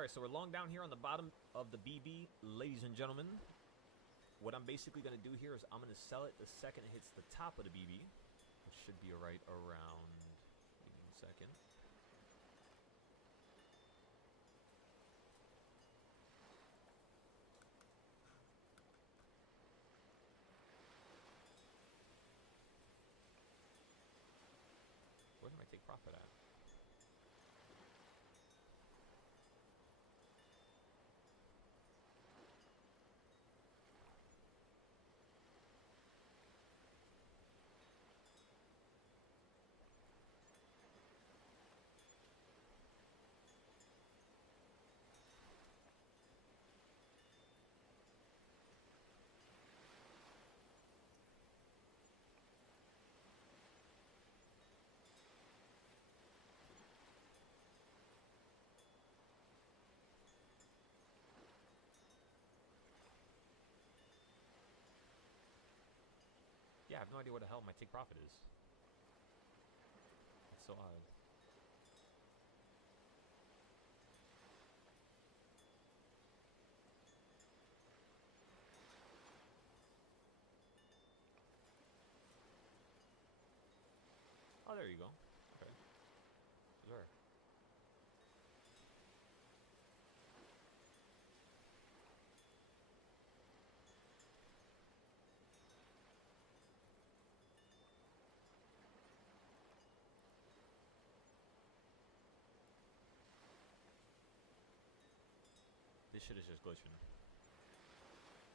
All right, so we're long down here on the bottom of the BB, ladies and gentlemen. What I'm basically going to do here is I'm going to sell it the second it hits the top of the BB, which should be right around. Give me a second. Where did I take profit at? Yeah, I have no idea what the hell my take profit is. It's so odd. Oh, there you go. Okay. Sure. This shit is just glitching.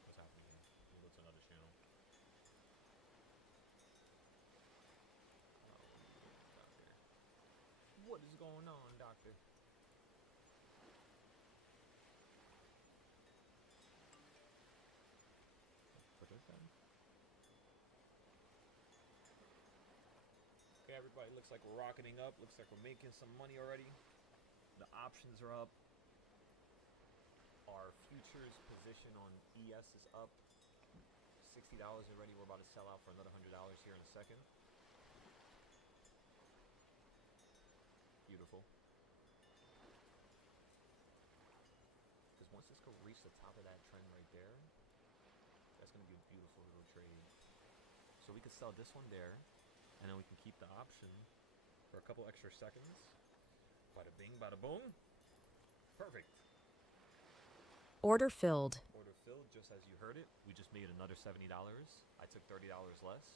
What's happening here? We'll go to another channel. Oh, doctor. What is going on, doctor? Put this down. Okay, everybody, looks like we're rocketing up. Looks like we're making some money already. The options are up. Our futures position on ES is up $60 already. We're about to sell out for another $100 here in a second. Beautiful. Because once this could reach the top of that trend right there, that's going to be a beautiful little trade. So we could sell this one there, and then we can keep the option for a couple extra seconds. Bada bing, bada boom. Perfect. Order filled. Order filled, just as you heard it. We just made another $70. I took $30 less,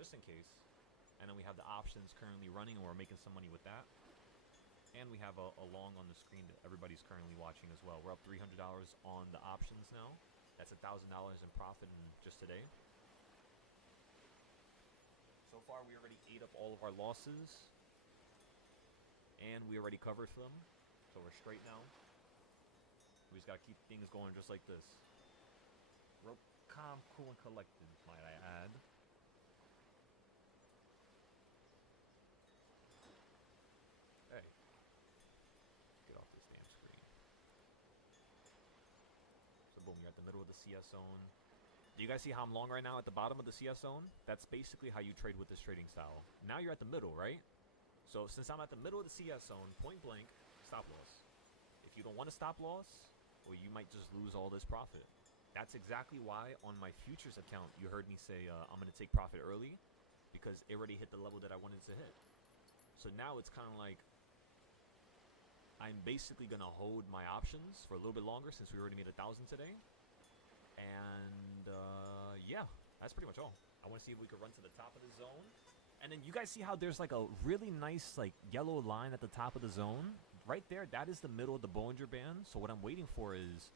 just in case. And then we have the options currently running, and we're making some money with that. And we have a long on the screen that everybody's currently watching as well. We're up $300 on the options now. That's $1,000 in profit in just today. So far, we already ate up all of our losses. And we already covered them. So we're straight now. We just gotta keep things going just like this. Rope calm, cool, and collected, might I add. Hey. Get off this damn screen. So boom, you're at the middle of the CS zone. Do you guys see how I'm long right now at the bottom of the CS zone? That's basically how you trade with this trading style. Now you're at the middle, right? So since I'm at the middle of the CS zone, point blank, stop loss. If you don't want to stop loss, or you might just lose all this profit. That's exactly why on my futures account, you heard me say I'm going to take profit early, because it already hit the level that I wanted to hit. So now it's kind of like I'm basically going to hold my options for a little bit longer since we already made 1,000 today. And yeah, that's pretty much all. I want to see if we could run to the top of the zone. And then you guys see how there's like a really nice like yellow line at the top of the zone? Right there, that is the middle of the Bollinger Band. So what I'm waiting for is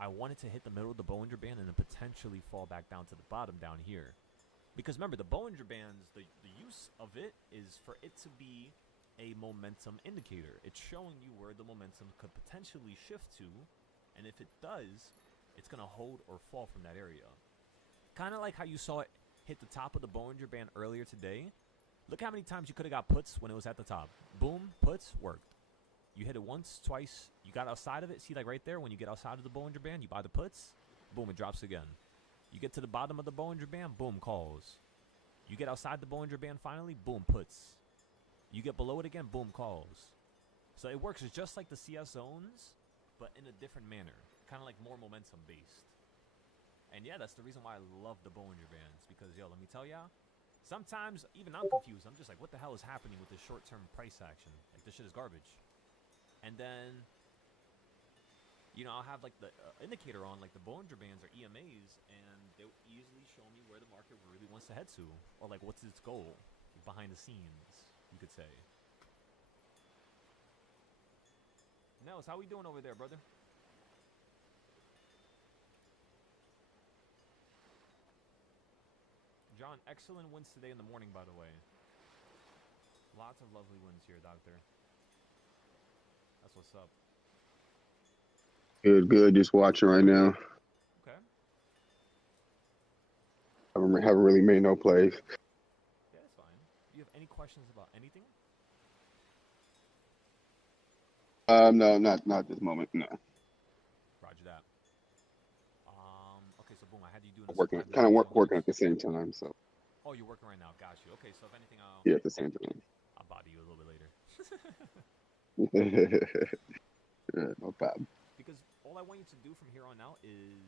I want it to hit the middle of the Bollinger Band and then potentially fall back down to the bottom down here. Because remember, the Bollinger Bands, the use of it is for it to be a momentum indicator. It's showing you where the momentum could potentially shift to. And if it does, it's going to hold or fall from that area. Kind of like how you saw it hit the top of the Bollinger Band earlier today. Look how many times you could have got puts when it was at the top. Boom, puts, worked. You hit it once, twice, you got outside of it. See, like right there, when you get outside of the Bollinger Band, you buy the puts, boom, it drops again. You get to the bottom of the Bollinger Band, boom, calls. You get outside the Bollinger Band finally, boom, puts. You get below it again, boom, calls. So it works just like the CS zones, but in a different manner. Kind of like more momentum based. And yeah, that's the reason why I love the Bollinger Bands. Because, yo, let me tell ya, sometimes even I'm confused. I'm just like, what the hell is happening with this short-term price action? Like, this shit is garbage. And then, you know, I'll have like the indicator on, like the Bollinger Bands or EMAs, and they'll easily show me where the market really wants to head to. Or like, what's its goal behind the scenes, you could say. Nels, how we doing over there, brother? John, excellent wins today in the morning, by the way. Lots of lovely wins here, doctor. That's what's up. Good. Just watching right now. Okay. Haven't really made no plays. Yeah, that's fine. Do you have any questions about anything? No, not this moment. No. Roger that. Okay, so boom, I had you doing this Working 5 minute kind of challenge. working at the same time. So Oh, you're working right now. Got you. Okay, so if anything, yeah, at the same time. I'll bother you a little bit later. Yeah, no problem. Because all I want you to do from here on out is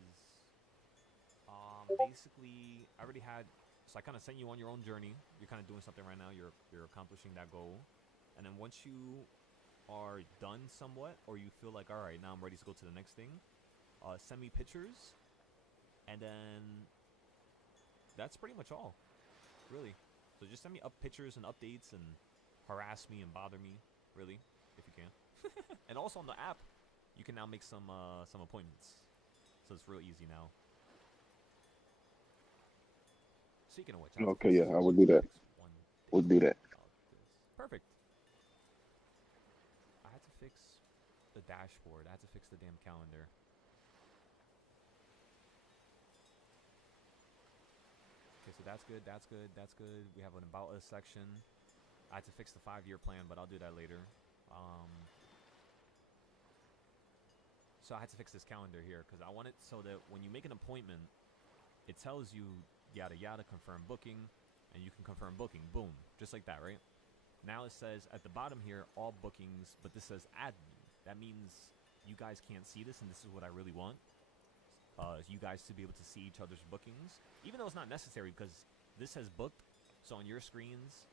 basically I already had, so I kind of sent you on your own journey. You're kind of doing something right now. You're accomplishing that goal, and then once you are done somewhat, or you feel like, all right, now I'm ready to go to the next thing, send me pictures, and then that's pretty much all, really. So just send me up pictures and updates and harass me and bother me, really, if you can. And also on the app, you can now make some appointments, so it's real easy now. Speaking of which, Okay, yeah, I will do that. We'll do that. Perfect. I had to fix the dashboard. I had to fix the damn calendar. Okay, so that's good. That's good. That's good. We have an About Us section. I had to fix the 5-year plan, but I'll do that later. So I had to fix this calendar here because I want it so that when you make an appointment, it tells you yada yada, confirm booking, and you can confirm booking. Boom. Just like that, right? Now it says at the bottom here, all bookings, but this says add me. That means you guys can't see this, and this is what I really want. You guys to be able to see each other's bookings, even though it's not necessary because this says booked. So on your screens,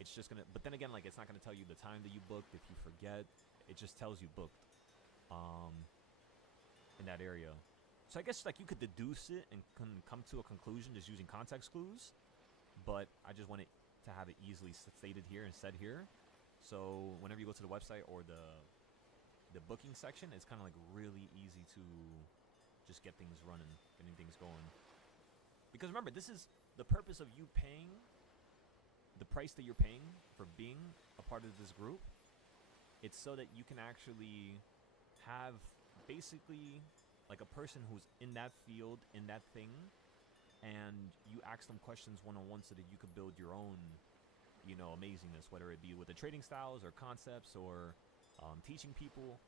it's just gonna, but then again, like it's not gonna tell you the time that you booked. If you forget, it just tells you booked in that area. So I guess like you could deduce it and come to a conclusion just using context clues, but I just want it to have it easily stated here and said here. So whenever you go to the website or the booking section, it's kind of like really easy to just get things running, getting things going. Because remember, this is the purpose of you paying the price that you're paying for being a part of this group. It's so that you can actually have basically like a person who's in that field, in that thing, and you ask them questions one-on-one so that you could build your own, you know, amazingness, whether it be with the trading styles or concepts or teaching people.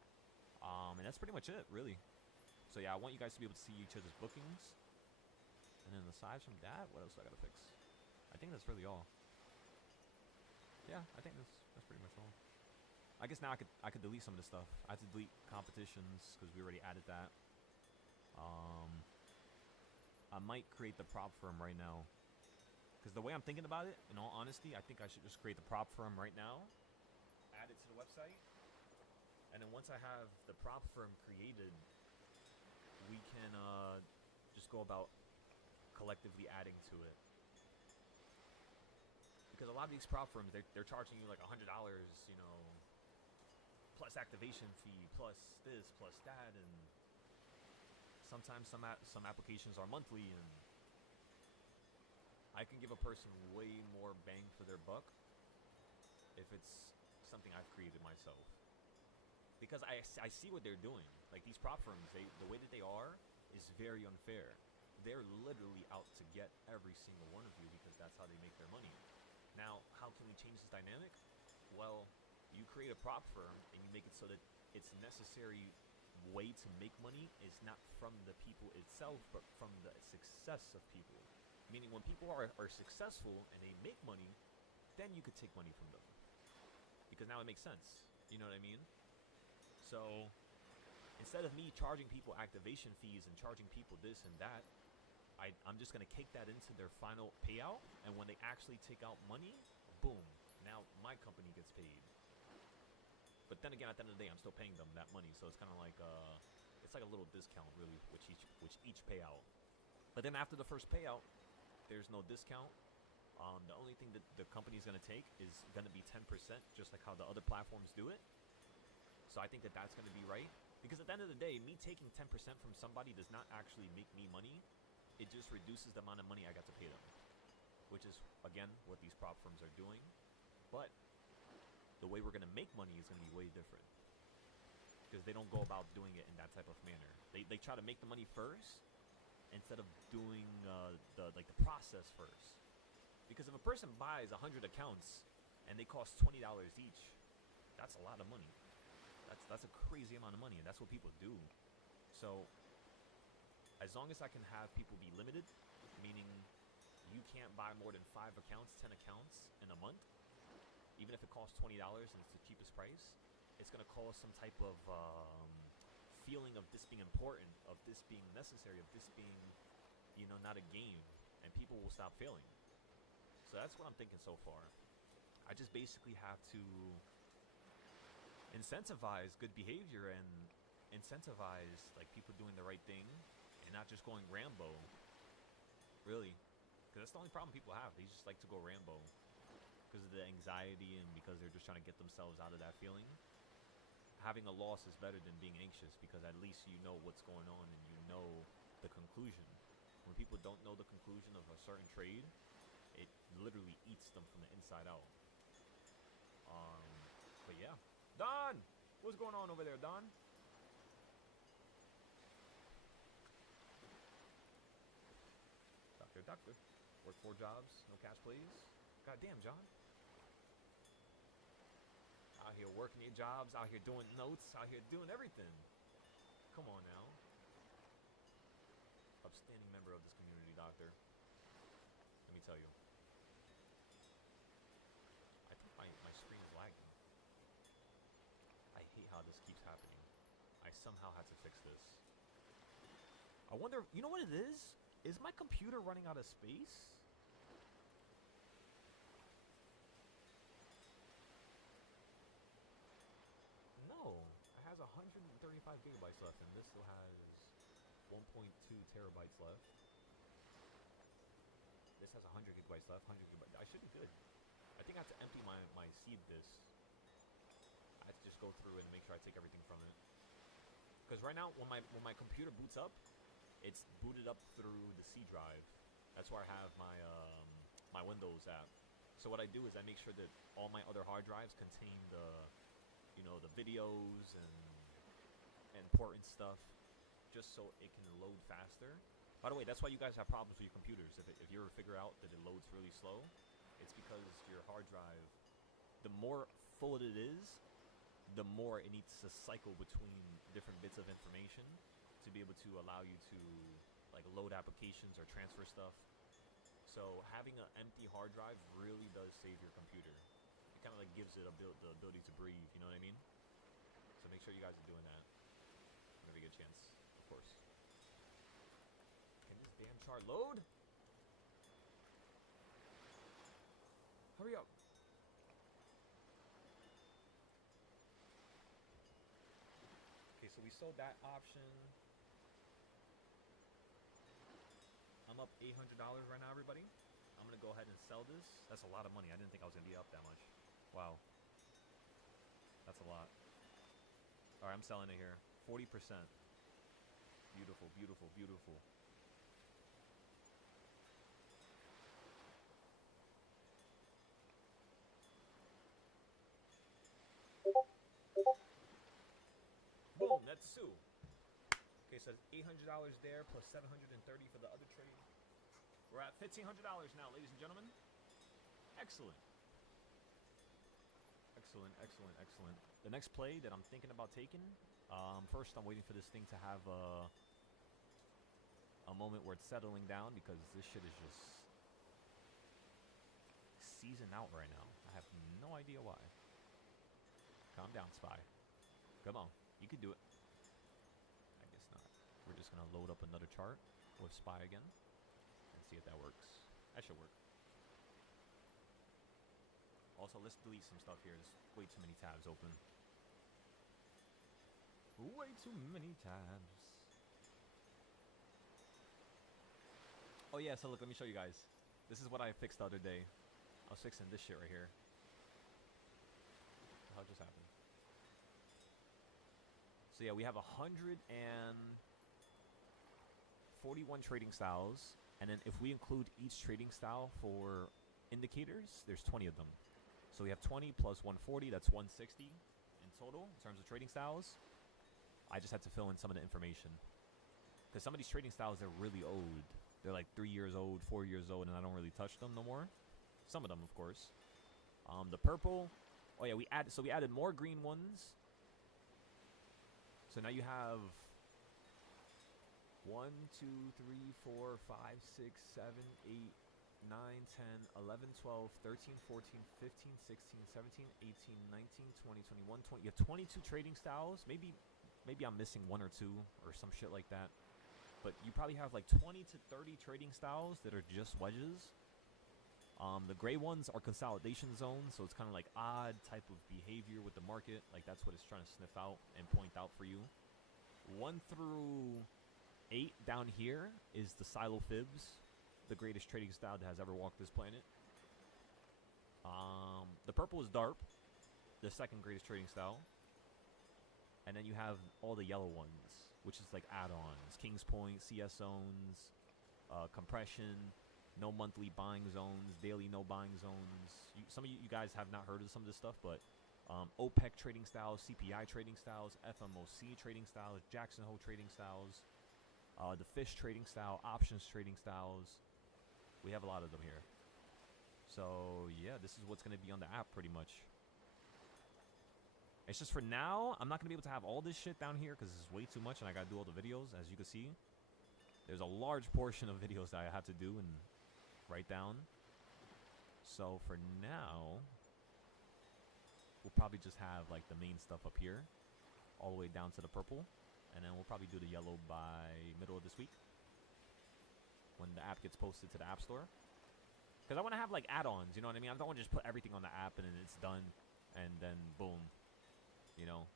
And that's pretty much it, really. So yeah, I want you guys to be able to see each other's bookings. And then aside from that, what else do I gotta fix? I think that's really all. Yeah, I think that's pretty much all. I guess now I could delete some of this stuff. I had to delete competitions because we already added that. I might create the prop firm right now. Because the way I'm thinking about it, in all honesty, I think I should just create the prop firm right now, add it to the website, and then once I have the prop firm created, we can just go about collectively adding to it. Because a lot of these prop firms, they're charging you like $100, you know, plus activation fee, plus this, plus that, and sometimes some applications are monthly, and I can give a person way more bang for their buck if it's something I've created myself. Because I see what they're doing. Like these prop firms, the way that they are is very unfair. They're literally out to get every single one of you because that's how they make their money. Now, how can we change this dynamic? Well, you create a prop firm and you make it so that its necessary way to make money is not from the people itself, but from the success of people. Meaning when people are successful and they make money, then you could take money from them. Because now it makes sense. You know what I mean? So instead of me charging people activation fees and charging people this and that, I'm just gonna kick that into their final payout, and when they actually take out money, boom, now my company gets paid. But then again, at the end of the day, I'm still paying them that money, so it's kind of like it's like a little discount really, which each payout. But then after the first payout, there's no discount. The only thing that the company is gonna take is gonna be 10%, just like how the other platforms do it. So I think that that's gonna be right, because at the end of the day, me taking 10% from somebody does not actually make me money. It just reduces the amount of money I got to pay them, which is, again, what these prop firms are doing. But the way we're going to make money is going to be way different, because they don't go about doing it in that type of manner. They try to make the money first instead of doing the process first. Because if a person buys 100 accounts and they cost $20 each, that's a lot of money. That's a crazy amount of money, and that's what people do. So as long as I can have people be limited, meaning you can't buy more than 5 accounts, 10 accounts in a month, even if it costs $20 and it's the cheapest price, it's going to cause some type of feeling of this being important, of this being necessary, of this being, not a game, and people will stop failing. So that's what I'm thinking so far. I just basically have to incentivize good behavior and incentivize like people doing the right thing, and not just going Rambo, really, because that's the only problem people have. They just like to go Rambo because of the anxiety and because they're just trying to get themselves out of that feeling. Having a loss is better than being anxious, because at least you know what's going on and you know the conclusion. When people don't know the conclusion of a certain trade, it literally eats them from the inside out. But yeah, Don, what's going on over there, Don? Doctor. Work 4 jobs, no cash, please. Goddamn, John. Out here working your jobs, out here doing notes, out here doing everything. Come on now. Upstanding member of this community, doctor. Let me tell you. I think my screen is lagging. I hate how this keeps happening. I somehow had to fix this. I wonder, you know what it is? Is my computer running out of space? No. It has 135 gigabytes left, and this still has 1.2 terabytes left. This has 100 gigabytes left, 100 gigabytes. I should be good. I think I have to empty my seed disk. I have to just go through it and make sure I take everything from it. Because right now, when my computer boots up, it's booted up through the C drive. That's where I have my Windows app. So what I do is I make sure that all my other hard drives contain the videos and important stuff, just so it can load faster. By the way, that's why you guys have problems with your computers. If you ever figure out that it loads really slow, it's because your hard drive, the more full it is, the more it needs to cycle between different bits of information to be able to allow you to like load applications or transfer stuff. So having an empty hard drive really does save your computer. It kind of like gives it the ability to breathe, you know what I mean? So make sure you guys are doing that whenever you get a chance, of course. Can this damn chart load? Hurry up. Okay, so we sold that option. I'm up $800 right now, everybody. I'm going to go ahead and sell this. That's a lot of money. I didn't think I was going to be up that much. Wow. That's a lot. All right, I'm selling it here. 40%. Beautiful, beautiful, beautiful. Boom, that's Sue. Okay, so $800 there plus $730 for the other trade. We're at $1,500 now, ladies and gentlemen. Excellent. Excellent, excellent, excellent. The next play that I'm thinking about taking, first I'm waiting for this thing to have a moment where it's settling down, because this shit is just seasoned out right now. I have no idea why. Calm down, Spy. Come on. You can do it. I guess not. We're just going to load up another chart with Spy again and see if that works. That should work. Also, let's delete some stuff here. There's way too many tabs open. Way too many tabs. Oh yeah, so look, let me show you guys. This is what I fixed the other day. I was fixing this shit right here. What the hell just happened? So yeah, we have 141 trading styles. And then if we include each trading style for indicators, there's 20 of them. So we have 20 plus 140, that's 160 in total in terms of trading styles. I just had to fill in some of the information. Because some of these trading styles, they're really old. They're like 3 years old, 4 years old, and I don't really touch them no more. Some of them, of course. The purple, oh yeah, we added more green ones. So now you have 1, 2, 3, 4, 5, 6, 7, 8, 9, 10, 11, 12, 13, 14, 15, 16, 17, 18, 19, 20, 21, 20. You have 22 trading styles. Maybe I'm missing 1 or 2 or some shit like that. But you probably have like 20 to 30 trading styles that are just wedges. The gray ones are consolidation zones, so it's kind of like odd type of behavior with the market. Like that's what it's trying to sniff out and point out for you. 1 through 8 down here is the silo fibs, the greatest trading style that has ever walked this planet. The purple is DARP, the second greatest trading style. And then you have all the yellow ones, which is like add-ons. King's Point, CS zones, compression, no monthly buying zones, daily no buying zones. Some of you guys have not heard of some of this stuff, but OPEC trading styles, CPI trading styles, FMOC trading styles, Jackson Hole trading styles, the fish trading style, options trading styles. We have a lot of them here. So yeah, this is what's going to be on the app pretty much. It's just for now, I'm not going to be able to have all this shit down here because it's way too much and I got to do all the videos. As you can see, there's a large portion of videos that I have to do and write down. So for now, we'll probably just have like the main stuff up here all the way down to the purple. And then we'll probably do the yellow by middle of this week when the app gets posted to the App Store. Because I want to have like add-ons, you know what I mean? I don't want to just put everything on the app and then it's done and then boom. You know,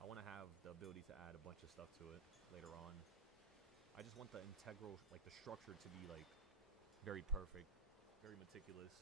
I want to have the ability to add a bunch of stuff to it later on. I just want the integral, like the structure to be like very perfect, very meticulous.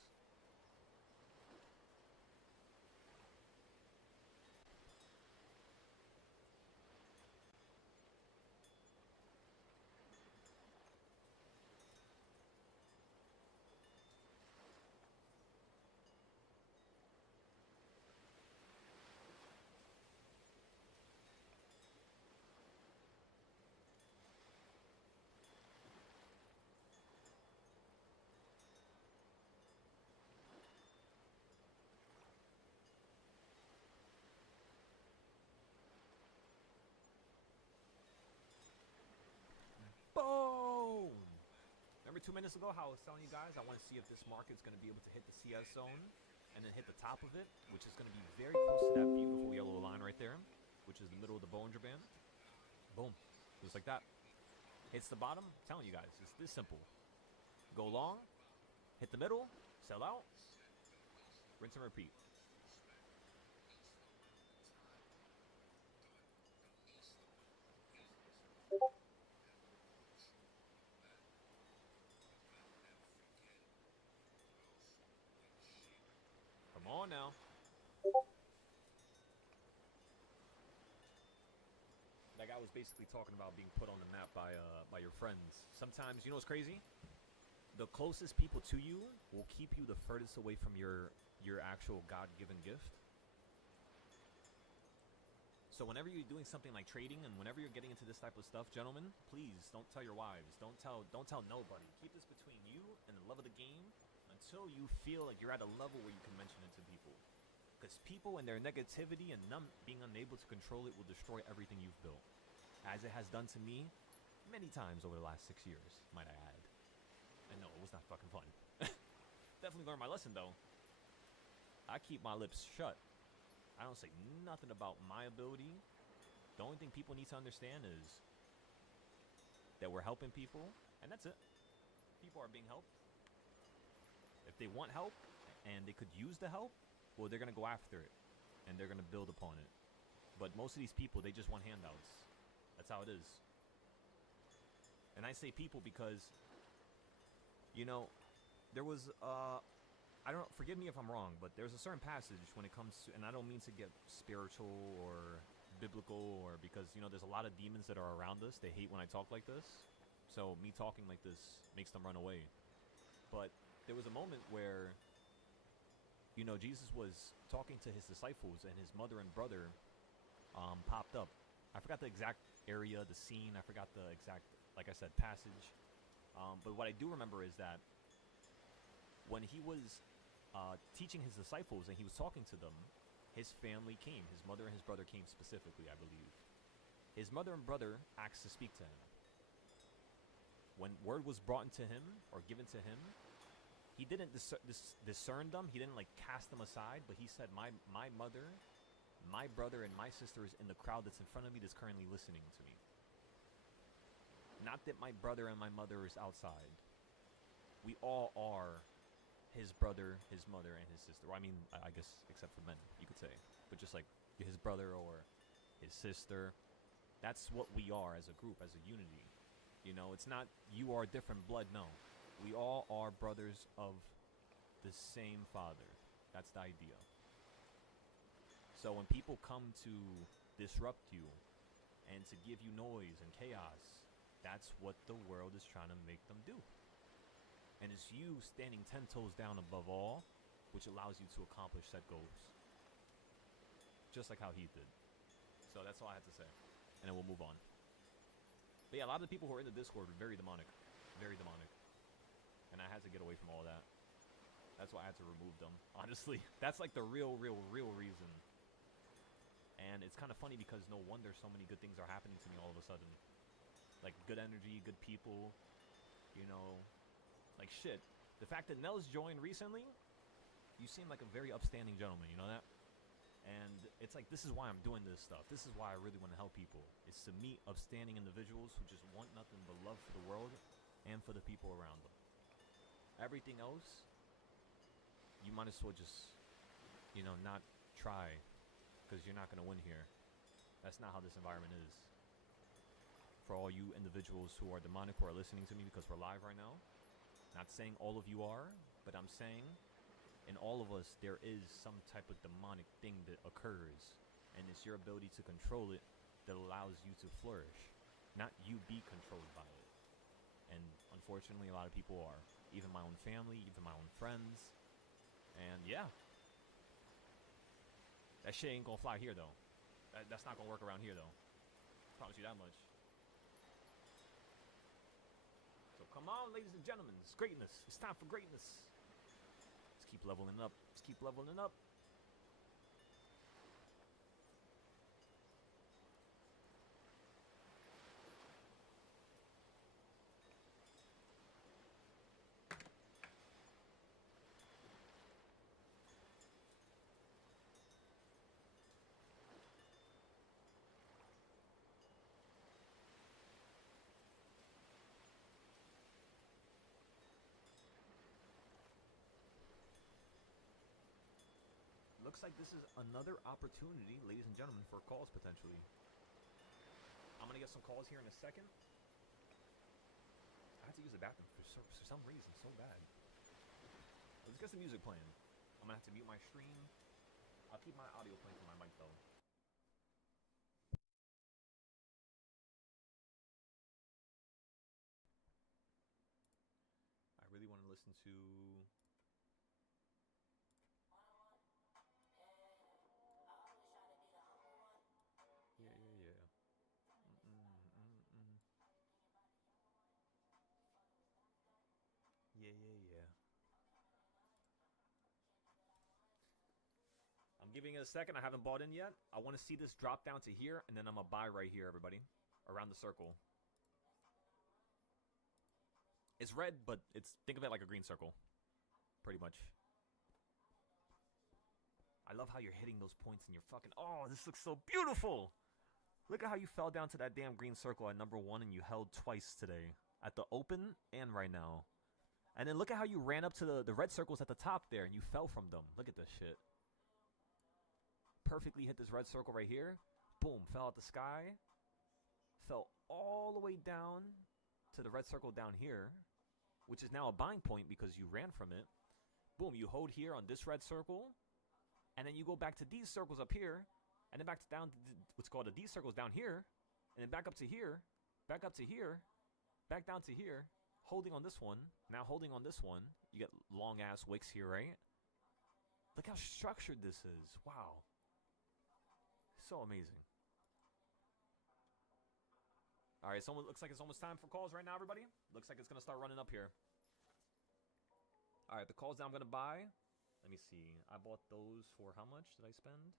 Boom! Remember 2 minutes ago how I was telling you guys I want to see if this market's going to be able to hit the CS zone and then hit the top of it, which is going to be very close to that beautiful yellow line right there, which is the middle of the Bollinger Band. Boom. Just like that. Hits the bottom. I'm telling you guys, it's this simple. Go long, hit the middle, sell out, rinse and repeat. Come on now. That guy was basically talking about being put on the map by your friends. Sometimes, you know what's crazy? The closest people to you will keep you the furthest away from your actual God-given gift. So whenever you're doing something like trading and whenever you're getting into this type of stuff, gentlemen, please don't tell your wives. Don't tell nobody. Keep this between you and the love of the game until you feel like you're at a level where you can mention it to people. Because people and their negativity and being unable to control it will destroy everything you've built. As it has done to me many times over the last 6 years, might I add. And no, it was not fucking fun. Definitely learned my lesson though. I keep my lips shut. I don't say nothing about my ability. The only thing people need to understand is that we're helping people, and that's it. People are being helped. If they want help and they could use the help, well, they're going to go after it and they're going to build upon it. But most of these people, they just want handouts. That's how it is. And I say people because, you know, there was, I don't, forgive me if I'm wrong, but there's a certain passage when it comes to, and I don't mean to get spiritual or biblical, or because, you know, there's a lot of demons that are around us. They hate when I talk like this. So me talking like this makes them run away. But there was a moment where, you know, Jesus was talking to his disciples and his mother and brother popped up. I forgot the exact area, the scene. I forgot the exact, like I said, passage. But what I do remember is that when he was teaching his disciples and he was talking to them, his family came. His mother and his brother came specifically, I believe. His mother and brother asked to speak to him. When word was brought into him or given to him, he didn't discern them. He didn't like cast them aside, but he said, my mother, my brother, and my sister is in the crowd that's in front of me that's currently listening to me. Not that my brother and my mother is outside. We all are his brother, his mother, and his sister. Well, I mean, I guess except for men, you could say. But just like his brother or his sister. That's what we are as a group, as a unity. You know, it's not you are different blood, no. We all are brothers of the same Father. That's the idea. So when people come to disrupt you and to give you noise and chaos, that's what the world is trying to make them do. And it's you standing 10 toes down above all, which allows you to accomplish set goals. Just like how he did. So that's all I had to say. And then we'll move on. But yeah, a lot of the people who are in the Discord were very demonic. Very demonic. And I had to get away from all that. That's why I had to remove them. Honestly, that's like the real reason. And it's kind of funny because no wonder so many good things are happening to me all of a sudden. Like good energy, good people, you know, like shit. The fact that Nels joined recently, you seem like a very upstanding gentleman, you know that? And it's like, this is why I'm doing this stuff. This is why I really want to help people. It's to meet upstanding individuals who just want nothing but love for the world and for the people around them. Everything else, you might as well just, you know, not try, because you're not going to win here. That's not how this environment is. For all you individuals who are demonic who are listening to me because we're live right now, not saying all of you are, but I'm saying in all of us there is some type of demonic thing that occurs, and it's your ability to control it that allows you to flourish, not you be controlled by it. And unfortunately a lot of people are, even my own family, even my own friends. And yeah, that shit ain't gonna fly here though. That's not gonna work around here though. Promise you that much. So come on, ladies and gentlemen, it's greatness. It's time for greatness. Let's keep leveling up. Let's keep leveling up. Looks like this is another opportunity, ladies and gentlemen, for calls potentially. I'm gonna get some calls here in a second. I had to use the bathroom for some reason so bad. Let's get some music playing. I'm gonna have to mute my stream. I'll keep my audio playing from my mic though. I really want to listen to... Yeah. Yeah. I'm giving it a second. I haven't bought in yet. I want to see this drop down to here, and then I'm gonna buy right here, everybody. Around the circle. It's red, but it's, think of it like a green circle. Pretty much. I love how you're hitting those points and you're fucking... Oh, this looks so beautiful! Look at how you fell down to that damn green circle at number 1 and you held twice today. At the open and right now. And then look at how you ran up to the red circles at the top there and you fell from them. Look at this shit. Perfectly hit this red circle right here. Boom, fell out the sky. Fell all the way down to the red circle down here, which is now a buying point because you ran from it. Boom, you hold here on this red circle, and then you go back to these circles up here, and then back to down to what's called the D circles down here, and then back up to here, back up to here, back down to here, holding on this one, now holding on this one. You get long ass wicks here, right? Look how structured this is. Wow. So amazing. All right, so it looks like it's almost time for calls right now, everybody. Looks like it's going to start running up here. All right, the calls that I'm going to buy. Let me see. I bought those for how much did I spend?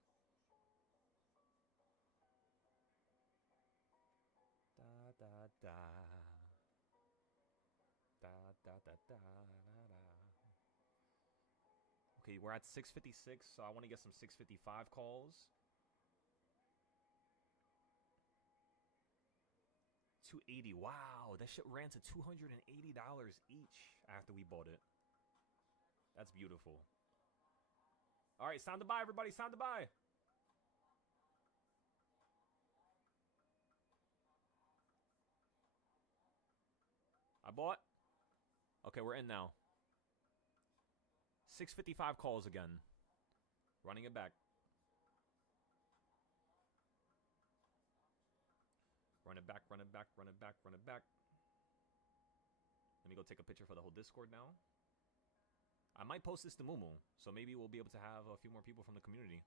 Da, da, da. Da, da, da, da, da, da. Okay, we're at 656, so I want to get some 655 calls. 280. Wow, that shit ran to $280 each after we bought it. That's beautiful. All right, it's time to buy, everybody. It's time to buy. I bought. Okay, we're in now. 655 calls again. Running it back. Run it back, run it back, run it back, run it back. Let me go take a picture for the whole Discord now. I might post this to Mumu, so maybe we'll be able to have a few more people from the community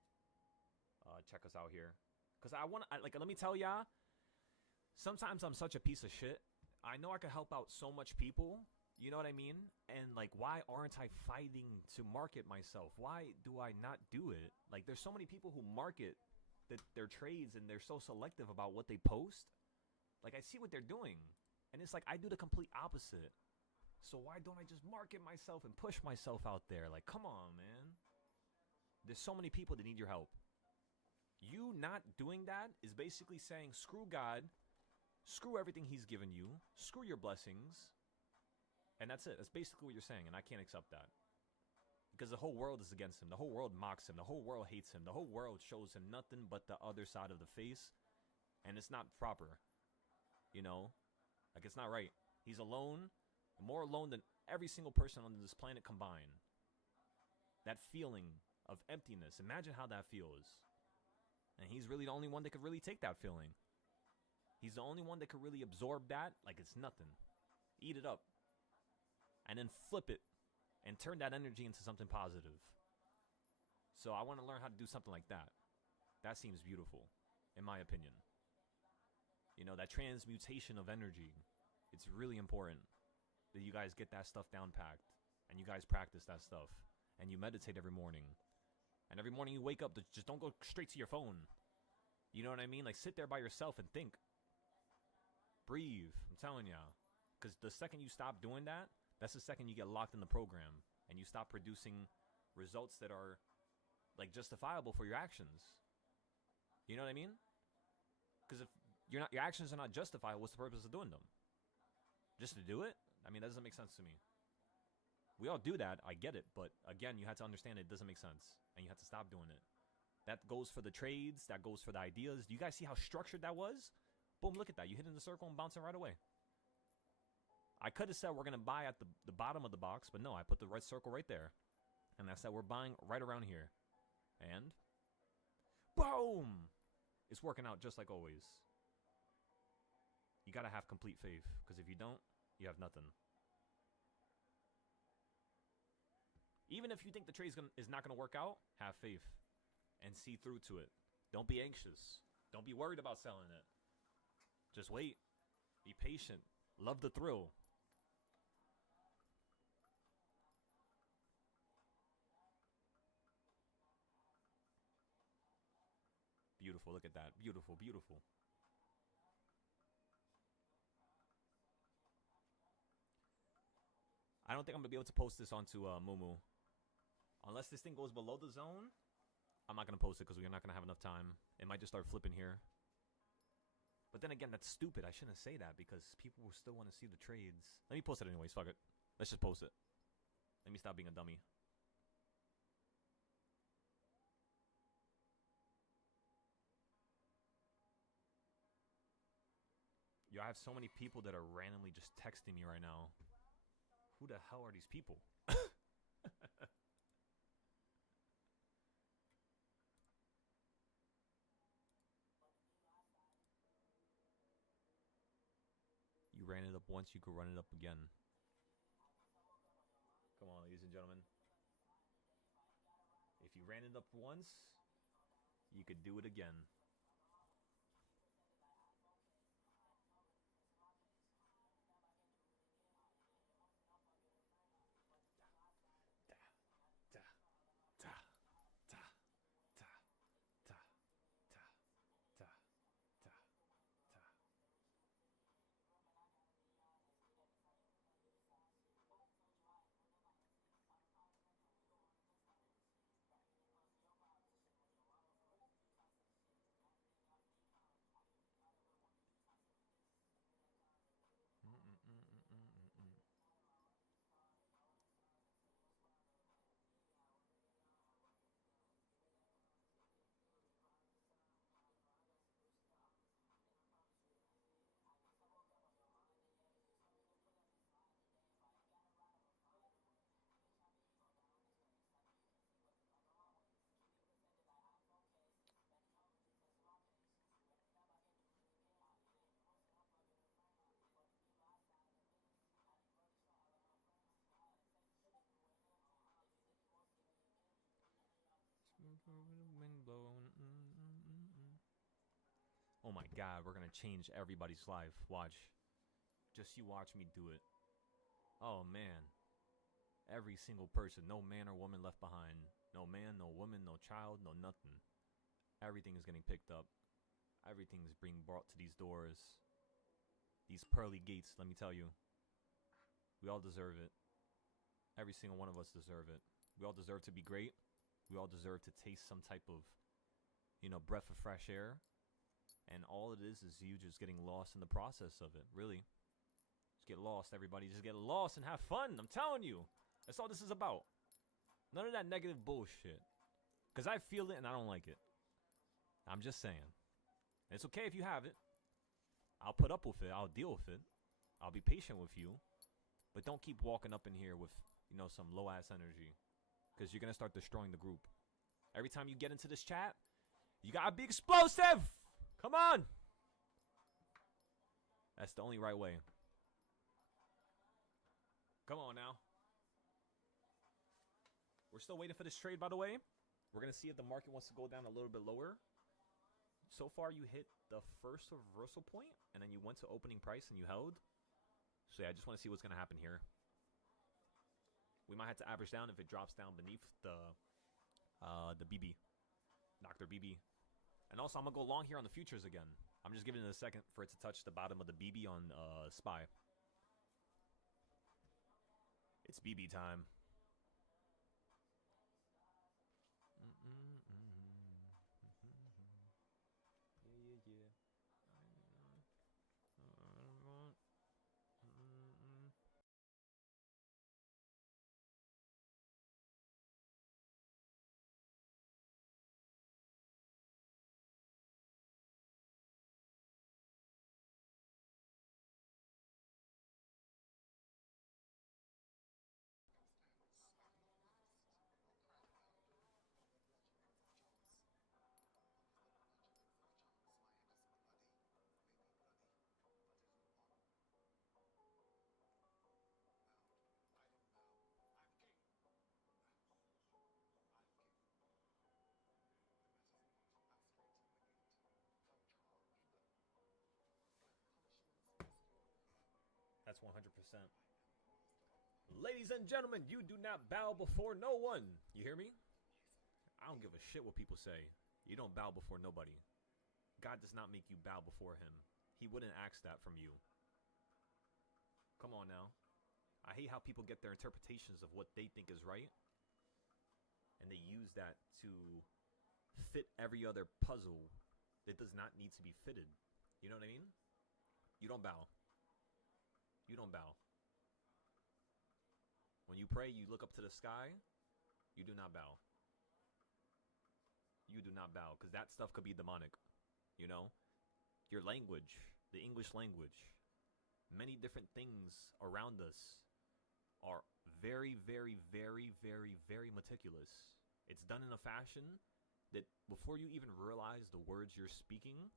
check us out here. Because let me tell y'all, sometimes I'm such a piece of shit. I know I could help out so much people, you know what I mean? And, like, why aren't I fighting to market myself? Why do I not do it? Like, there's so many people who market their trades and they're so selective about what they post. Like, I see what they're doing, and it's like I do the complete opposite. So why don't I just market myself and push myself out there? Like, come on, man. There's so many people that need your help. You not doing that is basically saying, screw God, screw everything he's given you, screw your blessings, and that's it. That's basically what you're saying, and I can't accept that. Because the whole world is against him. The whole world mocks him. The whole world hates him. The whole world shows him nothing but the other side of the face, and it's not proper. You know? Like, it's not right. He's alone, more alone than every single person on this planet combined. That feeling of emptiness. Imagine how that feels. And he's really the only one that could really take that feeling. He's the only one that could really absorb that like it's nothing. Eat it up. And then flip it. And turn that energy into something positive. So I want to learn how to do something like that. That seems beautiful, in my opinion. You know, that transmutation of energy. It's really important that you guys get that stuff down packed. And you guys practice that stuff. And you meditate every morning. And every morning you wake up, just don't go straight to your phone. You know what I mean? Like, sit there by yourself and think. Breathe. I'm telling y'all. Because the second you stop doing that, that's the second you get locked in the program. And you stop producing results that are, like, justifiable for your actions. You know what I mean? Because if your actions are not justified, what's the purpose of doing them? Just to do it? I mean, that doesn't make sense to me. We all do that, I get it, but again, you have to understand it doesn't make sense, and you have to stop doing it. That goes for the trades, that goes for the ideas. Do you guys see how structured that was? Boom, look at that. You hit in the circle and bouncing right away. I could have said we're going to buy at the bottom of the box, but no, I put the red circle right there. And I said we're buying right around here. And boom! It's working out just like always. You got to have complete faith, because if you don't, you have nothing. Even if you think the trade is not going to work out, have faith and see through to it. Don't be anxious. Don't be worried about selling it. Just wait. Be patient. Love the thrill. Beautiful. Look at that. Beautiful, beautiful. I don't think I'm going to be able to post this onto Mumu. Unless this thing goes below the zone, I'm not going to post it because we're not going to have enough time. It might just start flipping here. But then again, that's stupid. I shouldn't say that because people will still want to see the trades. Let me post it anyways. Fuck it. Let's just post it. Let me stop being a dummy. Yo, I have so many people that are randomly just texting me right now. Who the hell are these people? You ran it up once, you could run it up again. Come on, ladies and gentlemen. If you ran it up once, you could do it again. Wind blowing. Oh my god, we're gonna change everybody's life. Watch. Just you watch me do it. Oh man. Every single person. No man or woman left behind. No man, no woman, no child, no nothing. Everything is getting picked up. Everything is being brought to these doors. These pearly gates, let me tell you. We all deserve it. Every single one of us deserve it. We all deserve to be great. We all deserve to taste some type of, breath of fresh air. And all it is you just getting lost in the process of it, really. Just get lost, everybody. Just get lost and have fun. I'm telling you. That's all this is about. None of that negative bullshit. Because I feel it and I don't like it. I'm just saying. And it's okay if you have it. I'll put up with it. I'll deal with it. I'll be patient with you. But don't keep walking up in here with, some low-ass energy. Because you're going to start destroying the group. Every time you get into this chat, you got to be explosive. Come on. That's the only right way. Come on now. We're still waiting for this trade, by the way. We're going to see if the market wants to go down a little bit lower. So far, you hit the first reversal point, and then you went to opening price and you held. So yeah, I just want to see what's going to happen here. We might have to average down if it drops down beneath the BB. Dr. BB. And also, I'm going to go long here on the futures again. I'm just giving it a second for it to touch the bottom of the BB on SPY. It's BB time. Yeah. That's 100%. Ladies and gentlemen, you do not bow before no one. You hear me? I don't give a shit what people say. You don't bow before nobody. God does not make you bow before him. He wouldn't ask that from you. Come on now. I hate how people get their interpretations of what they think is right. And they use that to fit every other puzzle that does not need to be fitted. You know what I mean? You don't bow. You don't bow. When you pray, you look up to the sky. You do not bow. You do not bow, because that stuff could be demonic. You know? Your language, the English language, many different things around us are very, very, very, very, very meticulous. It's done in a fashion that before you even realize the words you're speaking,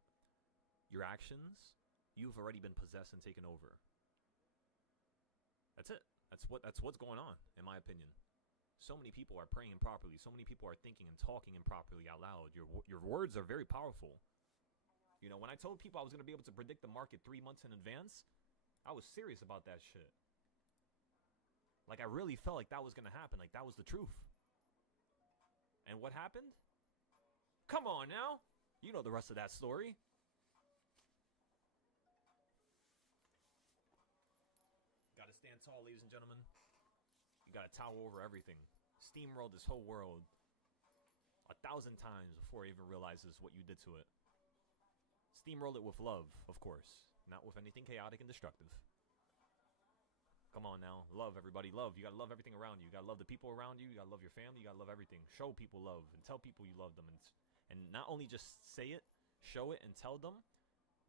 your actions, you've already been possessed and taken over. That's it. That's what's going on, in my opinion. So many people are praying improperly. So many people are thinking and talking improperly out loud. Your words are very powerful. You know, when I told people I was going to be able to predict the market 3 months in advance, I was serious about that shit. Like, I really felt like that was going to happen. Like, that was the truth. And what happened? Come on now. You know the rest of that story. Gotta stand tall, ladies and gentlemen. You gotta tower over everything. Steamroll this whole world 1,000 times before it even realizes what you did to it. Steamroll it with love, of course. Not with anything chaotic and destructive. Come on now. Love, everybody. Love. You gotta love everything around you. You gotta love the people around you. You gotta love your family. You gotta love everything. Show people love and tell people you love them. And not only just say it, show it and tell them,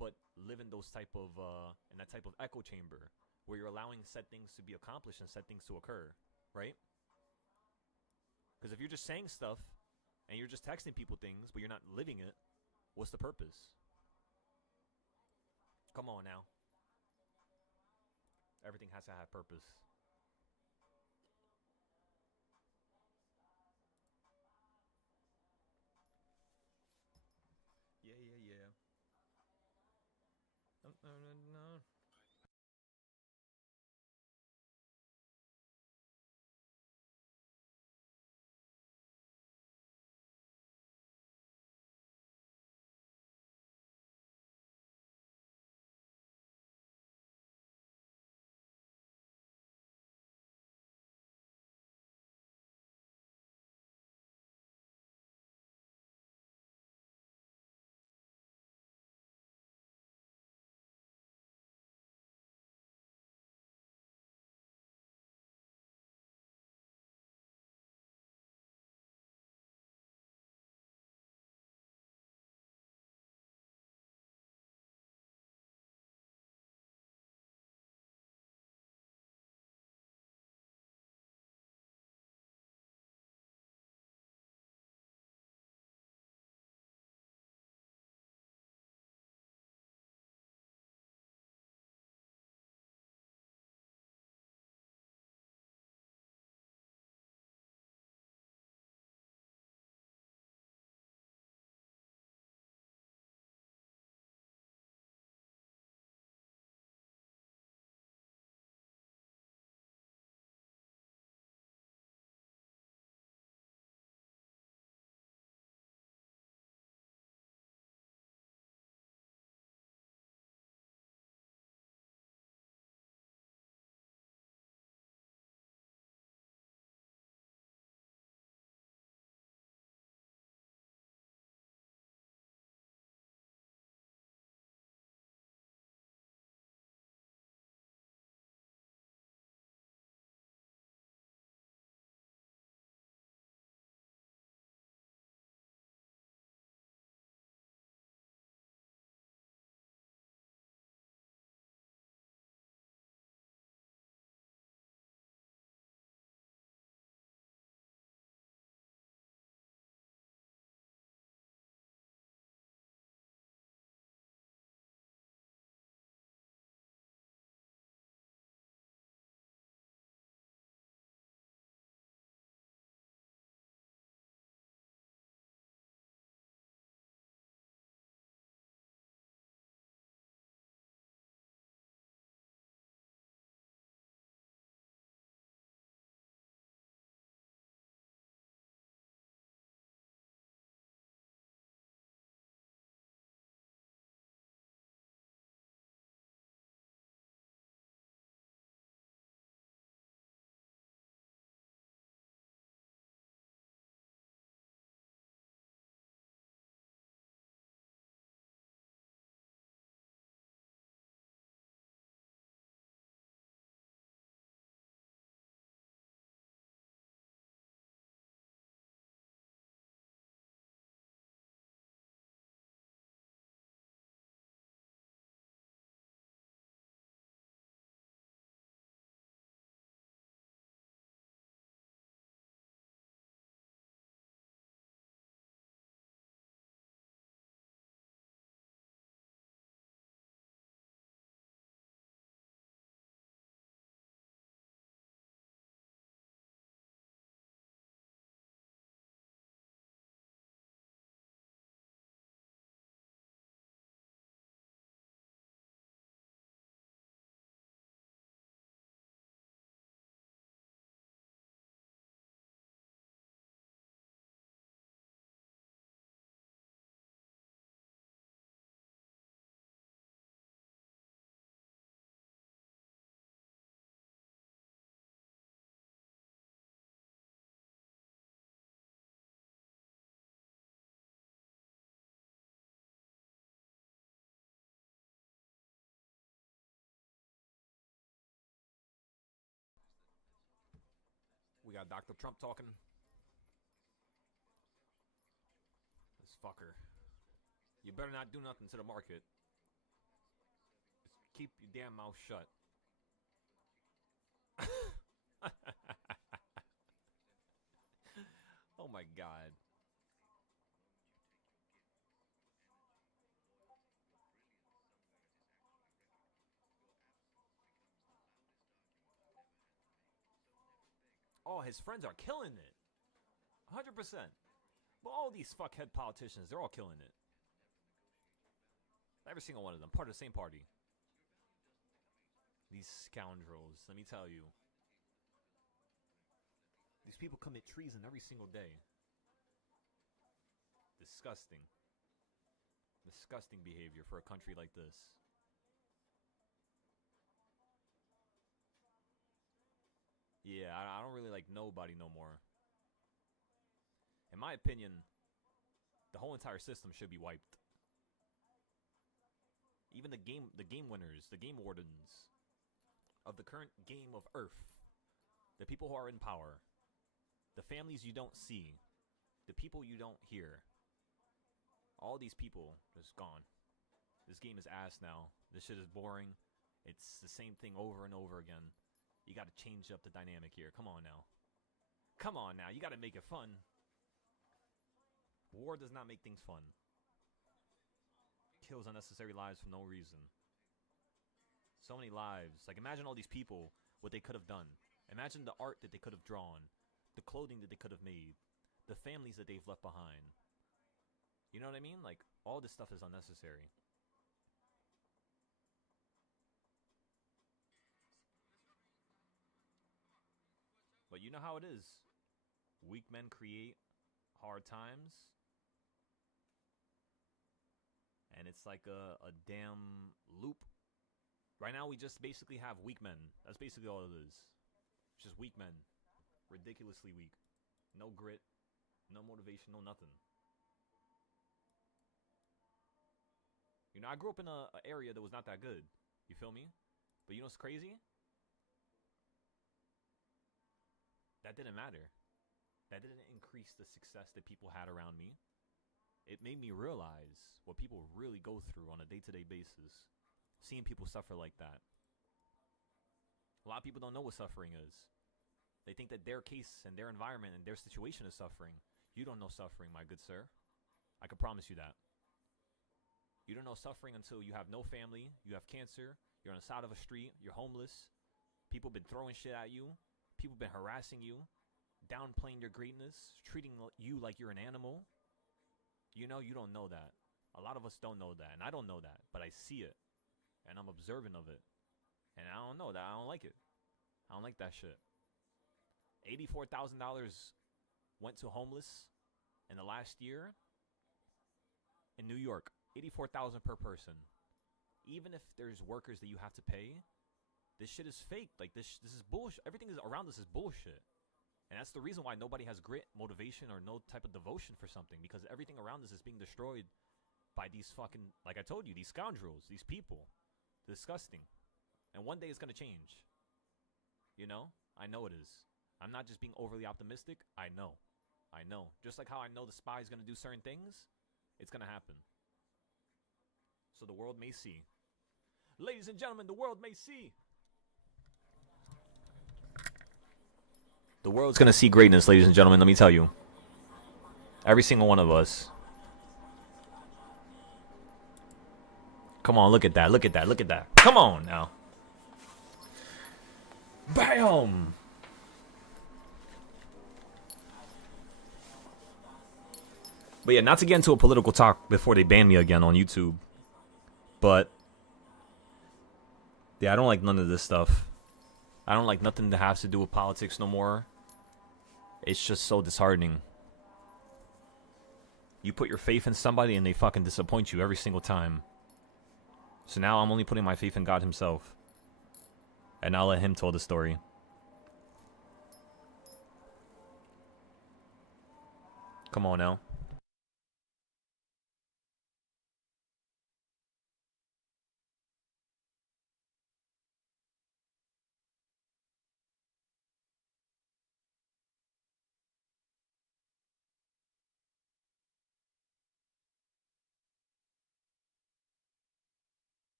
but live in those type of, in that type of echo chamber where you're allowing said things to be accomplished and said things to occur, right? Because if you're just saying stuff and you're just texting people things, but you're not living it, what's the purpose? Come on now. Everything has to have purpose. Yeah, yeah, yeah. No. got Dr. Trump talking. This fucker. You better not do nothing to the market. Just keep your damn mouth shut. Oh my god. Oh, his friends are killing it. 100%. Well, all these fuckhead politicians, they're all killing it. Every single one of them, part of the same party. These scoundrels, let me tell you. These people commit treason every single day. Disgusting. Disgusting behavior for a country like this. Yeah, I don't really like nobody no more. In my opinion, the whole entire system should be wiped. Even the game winners, the game wardens of the current game of Earth, the people who are in power, the families you don't see, the people you don't hear, all these people just gone. This game is ass now. This shit is boring. It's the same thing over and over again. You gotta change up the dynamic here. Come on now. Come on now. You gotta make it fun. War does not make things fun. Kills unnecessary lives for no reason. So many lives. Like, imagine all these people, what they could have done. Imagine the art that they could have drawn, the clothing that they could have made, the families that they've left behind. You know what I mean? Like, all this stuff is unnecessary. But you know how it is. Weak men create hard times. And it's like a damn loop. Right now, we just basically have weak men. That's basically all it is. It's just weak men. Ridiculously weak. No grit. No motivation. No nothing. You know, I grew up in a area that was not that good. You feel me? But you know what's crazy? That didn't matter. That didn't increase the success that people had around me. It made me realize what people really go through on a day-to-day basis. Seeing people suffer like that. A lot of people don't know what suffering is. They think that their case and their environment and their situation is suffering. You don't know suffering, my good sir. I can promise you that. You don't know suffering until you have no family, you have cancer, you're on the side of a street, you're homeless. People have been throwing shit at you. People have been harassing you, downplaying your greatness, treating you like you're an animal. You know, you don't know that. A lot of us don't know that, and I don't know that, but I see it, and I'm observant of it. And I don't know that. I don't like it. I don't like that shit. $84,000 went to homeless in the last year in New York. $84,000 per person. Even if there's workers that you have to pay, this shit is fake. Like, this is bullshit. Everything around us is bullshit. And that's the reason why nobody has grit, motivation, or no type of devotion for something. Because everything around us is being destroyed by these fucking, like I told you, these scoundrels, these people. Disgusting. And one day it's going to change. You know? I know it is. I'm not just being overly optimistic. I know. I know. Just like how I know the spy is going to do certain things, it's going to happen. So the world may see. Ladies and gentlemen, the world may see. The world's going to see greatness, ladies and gentlemen, let me tell you. Every single one of us. Come on, look at that, look at that, look at that. Come on now. Bam! But yeah, not to get into a political talk before they ban me again on YouTube. But yeah, I don't like none of this stuff. I don't like nothing that has to do with politics no more. It's just so disheartening. You put your faith in somebody and they fucking disappoint you every single time. So now I'm only putting my faith in God himself. And I'll let him tell the story. Come on now.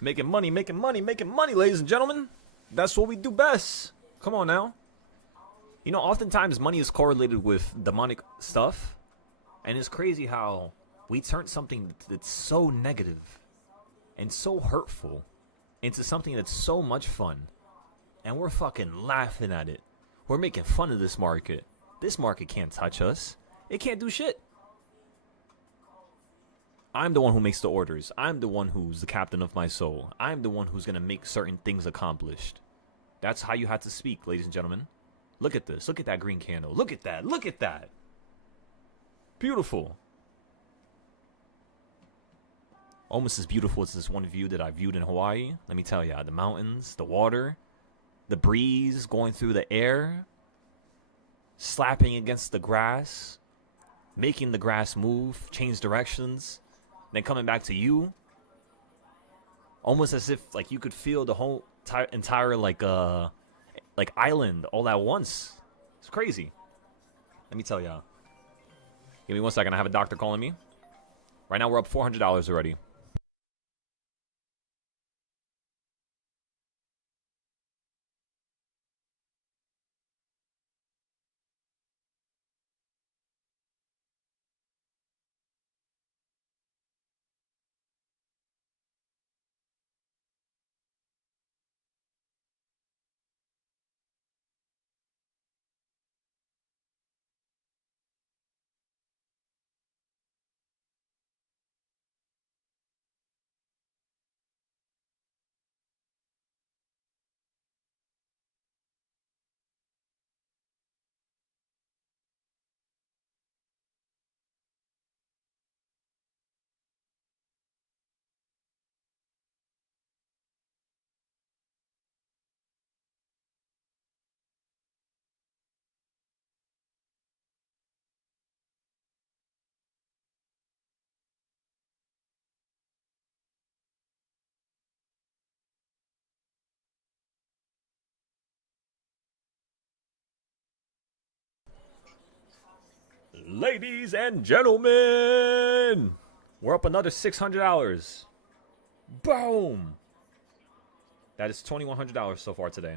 Making money, ladies and gentlemen. That's what we do best. Come on now. You know, oftentimes money is correlated with demonic stuff. And it's crazy how we turn something that's so negative and so hurtful into something that's so much fun. And we're fucking laughing at it. We're making fun of this market. This market can't touch us. It can't do shit. I'm the one who makes the orders. I'm the one who's the captain of my soul. I'm the one who's going to make certain things accomplished. That's how you have to speak, ladies and gentlemen. Look at this. Look at that green candle. Look at that. Look at that. Beautiful. Almost as beautiful as this one view that I viewed in Hawaii. Let me tell ya, the mountains, the water, the breeze going through the air, slapping against the grass, making the grass move, change directions, then coming back to you. Almost as if like you could feel the whole entire like island all at once. It's crazy. Let me tell y'all. Give me 1 second. I have a doctor calling me. Right now we're up $400 already. Ladies and gentlemen, we're up another $600. Boom! That is $2,100 so far today.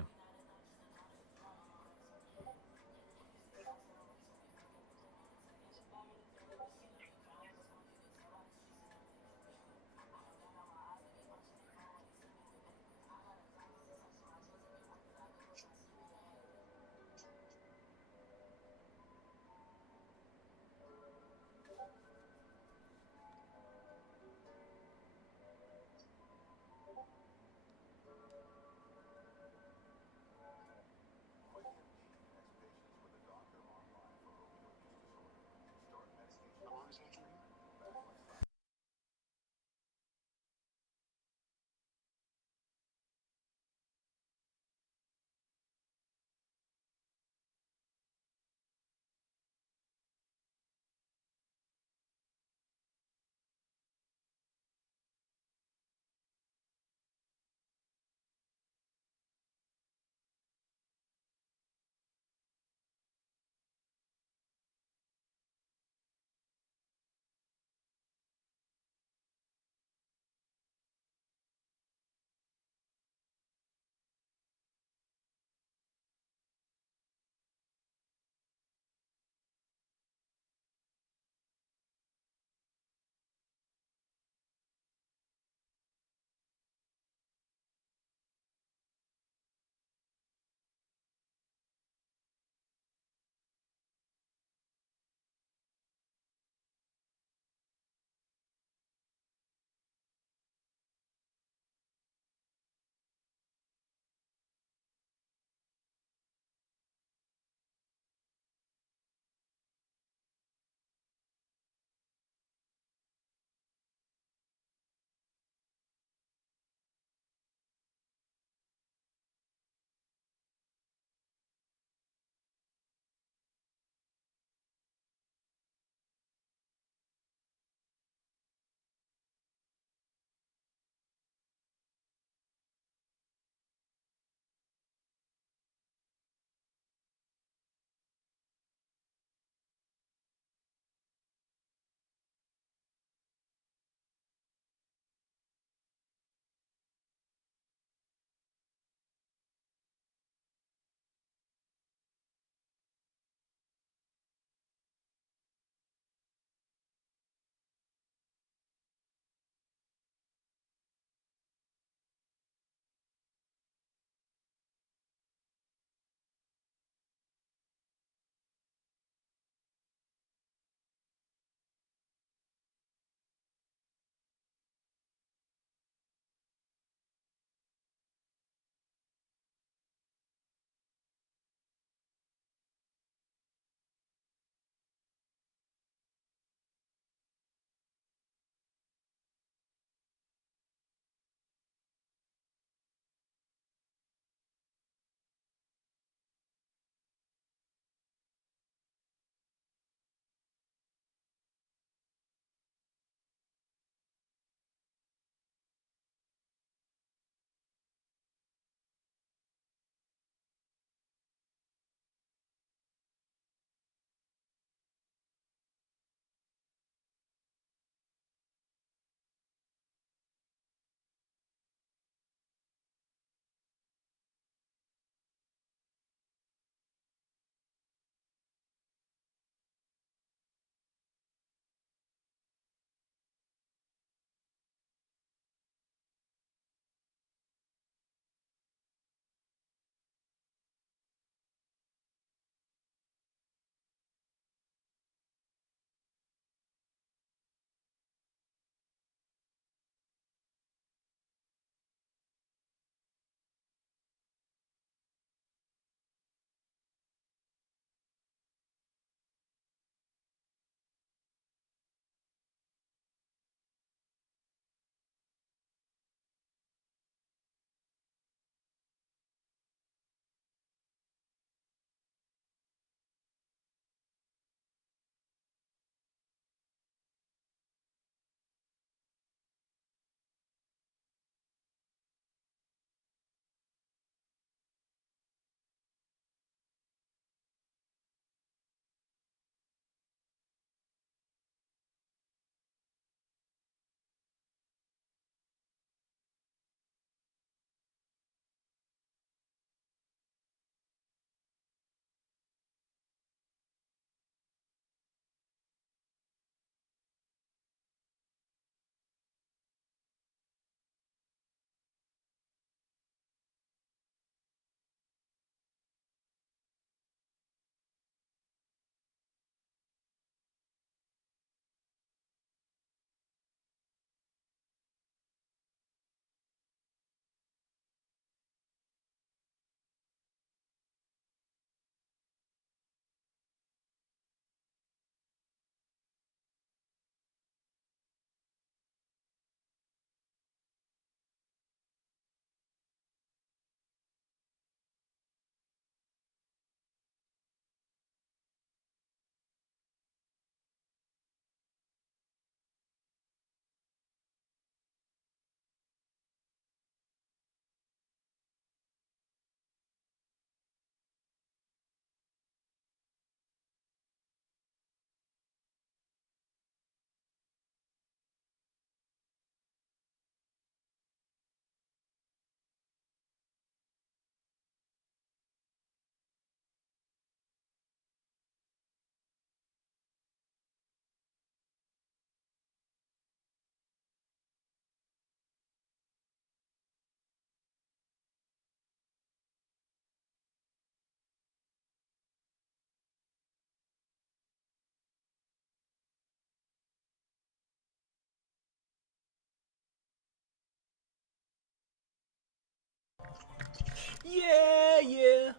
Yeah, yeah.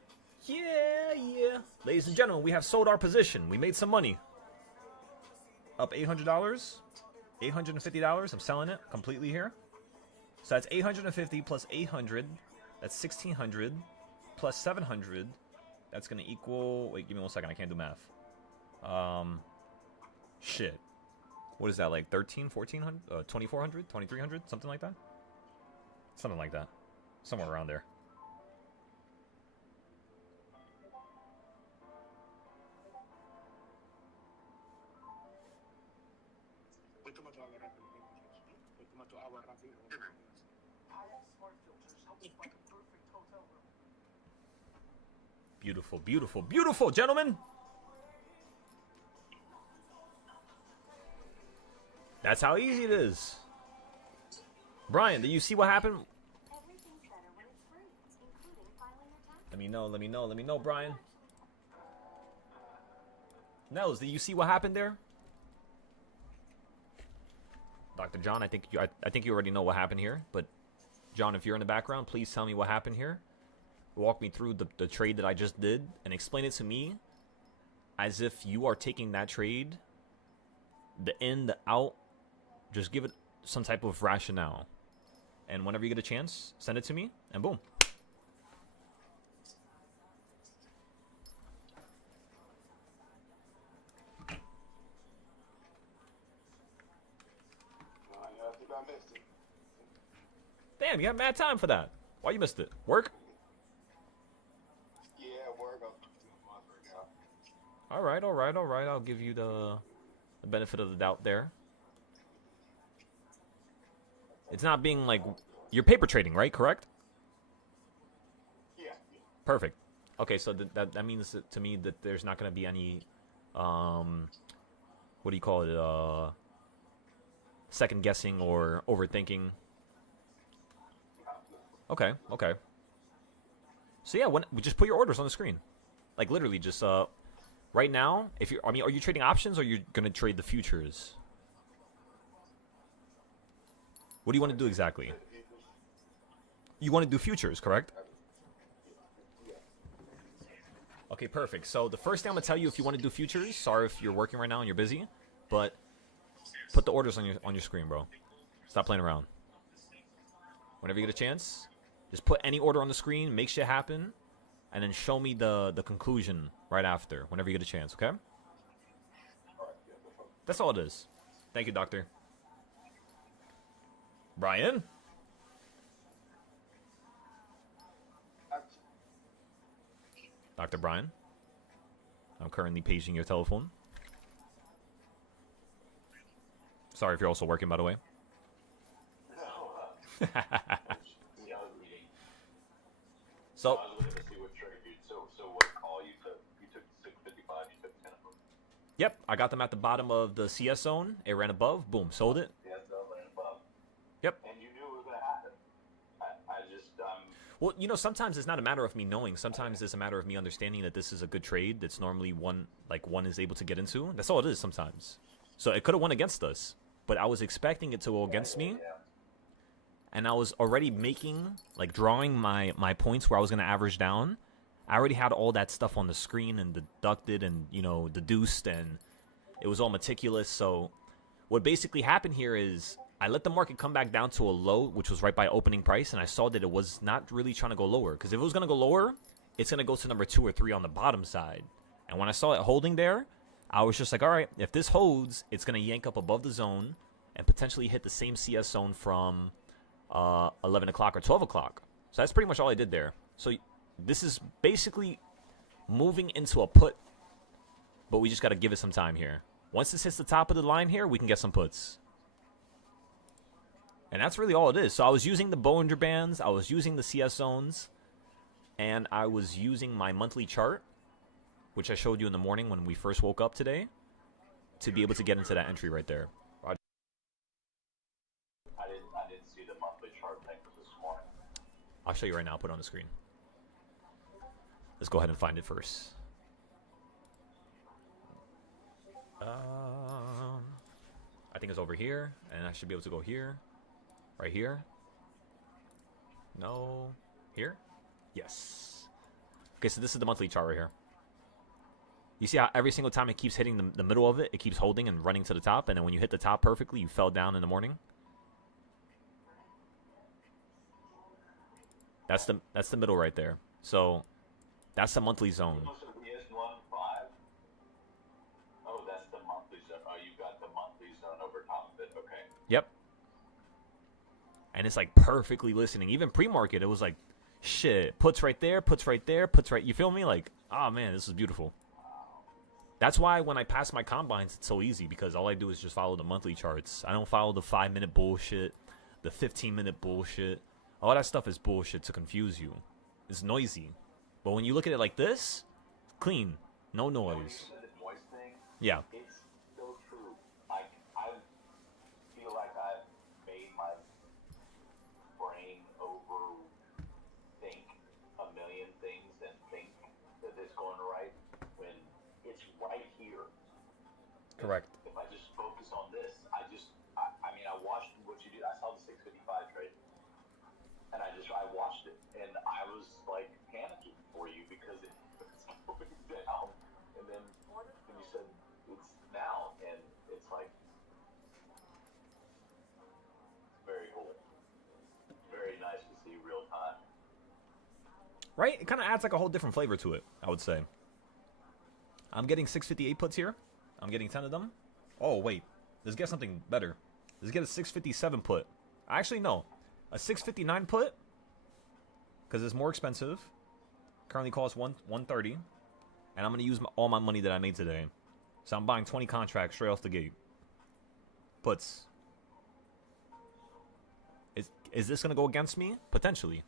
Yeah, yeah. Ladies and gentlemen, we have sold our position. We made some money. Up $800. $850. I'm selling it completely here. So that's 850 plus 800. That's 1600 plus 700. That's going to equal... Wait, give me 1 second. I can't do math. Shit. What is that, like 13, 1400? 2400? 2300? Something like that? Something like that. Somewhere around there. Beautiful, beautiful, beautiful, gentlemen! That's how easy it is. Brian, did you see what happened? Let me know, Brian. Nels, did you see what happened there? Dr. John, I think you already know what happened here, but John, if you're in the background, please tell me what happened here. Walk me through the trade that I just did and explain it to me as if you are taking that trade, the in, the out. Just give it some type of rationale. And whenever you get a chance, send it to me, and boom. Damn, you have mad time for that. Why you missed it? Work? Yeah, work. All right. I'll give you the benefit of the doubt there. It's not being like... You're paper trading, right? Correct? Yeah. Perfect. Okay, so that means to me that there's not going to be any... what do you call it? Second guessing or overthinking. Okay. So yeah, just put your orders on the screen. Like literally just right now, are you trading options or you're going to trade the futures? What do you want to do exactly? You want to do futures, correct? Okay, perfect. So the first thing I'm going to tell you if you want to do futures, sorry if you're working right now and you're busy, but put the orders on your screen, bro. Stop playing around. Whenever you get a chance, just put any order on the screen, make shit happen, and then show me the conclusion right after, whenever you get a chance, okay? That's all it is. Thank you, doctor. Brian? Dr. Brian? I'm currently paging your telephone. Sorry if you're also working, by the way. So what call you took? You took 655, you took 10 of them. Yep, I got them at the bottom of the CS zone. It ran above. Boom, sold it. CS zone ran above. Yep. And you knew it was going to happen. Well, you know, sometimes it's not a matter of me knowing. Sometimes it's a matter of me understanding that this is a good trade that's normally one is able to get into. That's all it is sometimes. So it could have won against us, but I was expecting it to go against me. And I was already drawing my points where I was going to average down. I already had all that stuff on the screen and deducted and, deduced, and it was all meticulous. So what basically happened here is I let the market come back down to a low, which was right by opening price, and I saw that it was not really trying to go lower. Because if it was going to go lower, it's going to go to number 2 or 3 on the bottom side. And when I saw it holding there, I was just like, all right, if this holds, it's going to yank up above the zone and potentially hit the same CS zone from 11 o'clock or 12 o'clock. So that's pretty much all I did there. So this is basically moving into a put, but we just got to give it some time here. Once this hits the top of the line here, we can get some puts. And that's really all it is. So I was using the Bollinger Bands, I was using the CS zones, and I was using my monthly chart, which I showed you in the morning when we first woke up today, to be able to get into that entry right there. I didn't see the monthly chart thing this morning. I'll show you right now. I'll put it on the screen. Let's go ahead and find it first. I think it's over here, and I should be able to go here. Right here. No. Here? Yes. Okay, so this is the monthly chart right here. You see how every single time it keeps hitting the middle of it, it keeps holding and running to the top, and then when you hit the top perfectly, you fell down in the morning. That's the middle right there. So that's the monthly zone. Oh, that's the monthly zone. Oh, you got the monthly zone over top of it. Okay. Yep. And it's like perfectly listening. Even pre-market, it was like, shit, puts right there, puts right there, puts right. You feel me? Like, oh man, this is beautiful. That's why when I pass my combines, it's so easy because all I do is just follow the monthly charts. I don't follow the 5-minute bullshit, the 15-minute bullshit. All that stuff is bullshit to confuse you. It's noisy. But when you look at it like this, clean, no noise. Yeah. It's so true. I feel like I've made my brain overthink a million things and think that it's going right when it's right here. Correct. If I just focus on this, I mean, I watched what you did. I saw the 655 trade, and I watched it, and I was like panicking for you because it was going down, and then you said it's now, and it's like very cool, very nice to see real time. Right? It kind of adds like a whole different flavor to it, I would say. I'm getting 658 puts here. I'm getting 10 of them. Oh, wait. Let's get something better. Let's get a 657 put. Actually, no. A 659 put, because it's more expensive. Currently costs 130. And I'm going to use all my money that I made today. So I'm buying 20 contracts straight off the gate. Puts. Is this going to go against me? Potentially.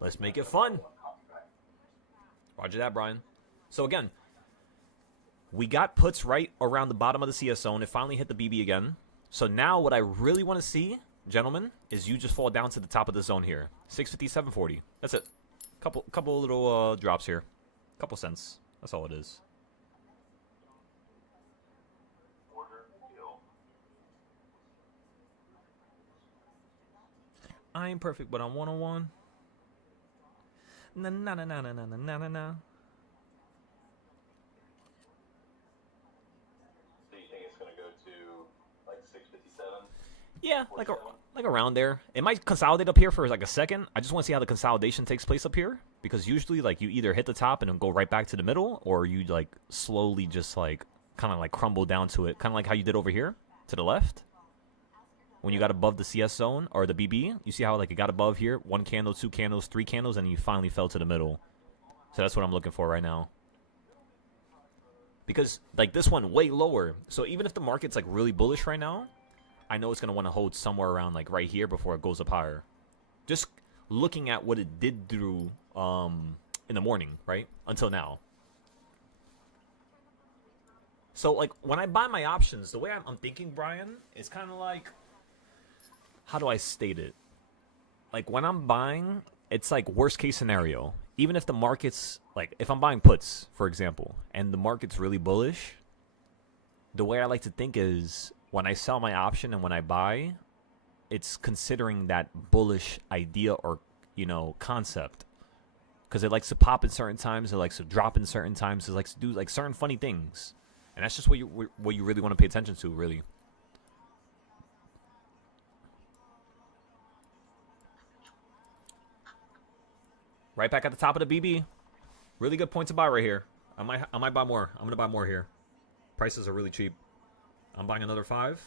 Let's make it fun. Roger that, Brian. So again, we got puts right around the bottom of the CS zone. It finally hit the BB again. So now what I really want to see, gentlemen, is you just fall down to the top of the zone here. 650, 740. That's it. Couple little drops here. Couple cents. That's all it is. I ain't perfect, but I'm one-on-one. Na na na na na na na na na. So you think it's gonna go to like 657? Yeah, like around there. It might consolidate up here for like a second. I just want to see how the consolidation takes place up here, because usually like you either hit the top and then go right back to the middle, or you like slowly just like kind of like crumble down to it, kind of like how you did over here to the left. When you got above the CS zone or the BB, you see how like it got above here, 1 candle, 2 candles, 3 candles, and you finally fell to the middle. So that's what I'm looking for right now. Because like this one way lower. So even if the market's like really bullish right now, I know it's going to want to hold somewhere around like right here before it goes up higher. Just looking at what it did through in the morning, right? Until now. So like when I buy my options, the way I'm thinking, Brian, is kind of like, how do I state it? Like when I'm buying, it's like worst case scenario. Even if the market's like, if I'm buying puts, for example, and the market's really bullish, the way I like to think is when I sell my option and when I buy, it's considering that bullish idea or, you know, concept. Because it likes to pop in certain times, it likes to drop in certain times, it likes to do like certain funny things. And that's just what you really want to pay attention to, really. Right back at the top of the BB. Really good point to buy right here. I might buy more. I'm gonna buy more here. Prices are really cheap. I'm buying another 5.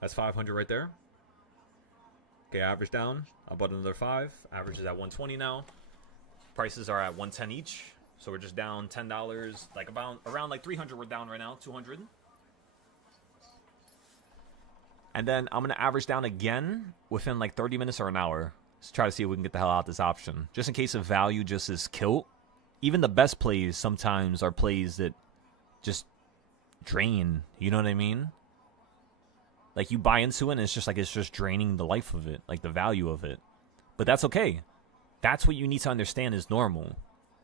That's 500 right there. Okay, average down. I bought another 5. Average is at 120 now. Prices are at 110 each. So we're just down $10. Like around like 300 we're down right now. 200. And then I'm going to average down again within like 30 minutes or an hour. Let's try to see if we can get the hell out of this option. Just in case of value just is kilt. Even the best plays sometimes are plays that just drain. You know what I mean? Like you buy into it and it's just draining the life of it. Like the value of it. But that's okay. That's what you need to understand is normal.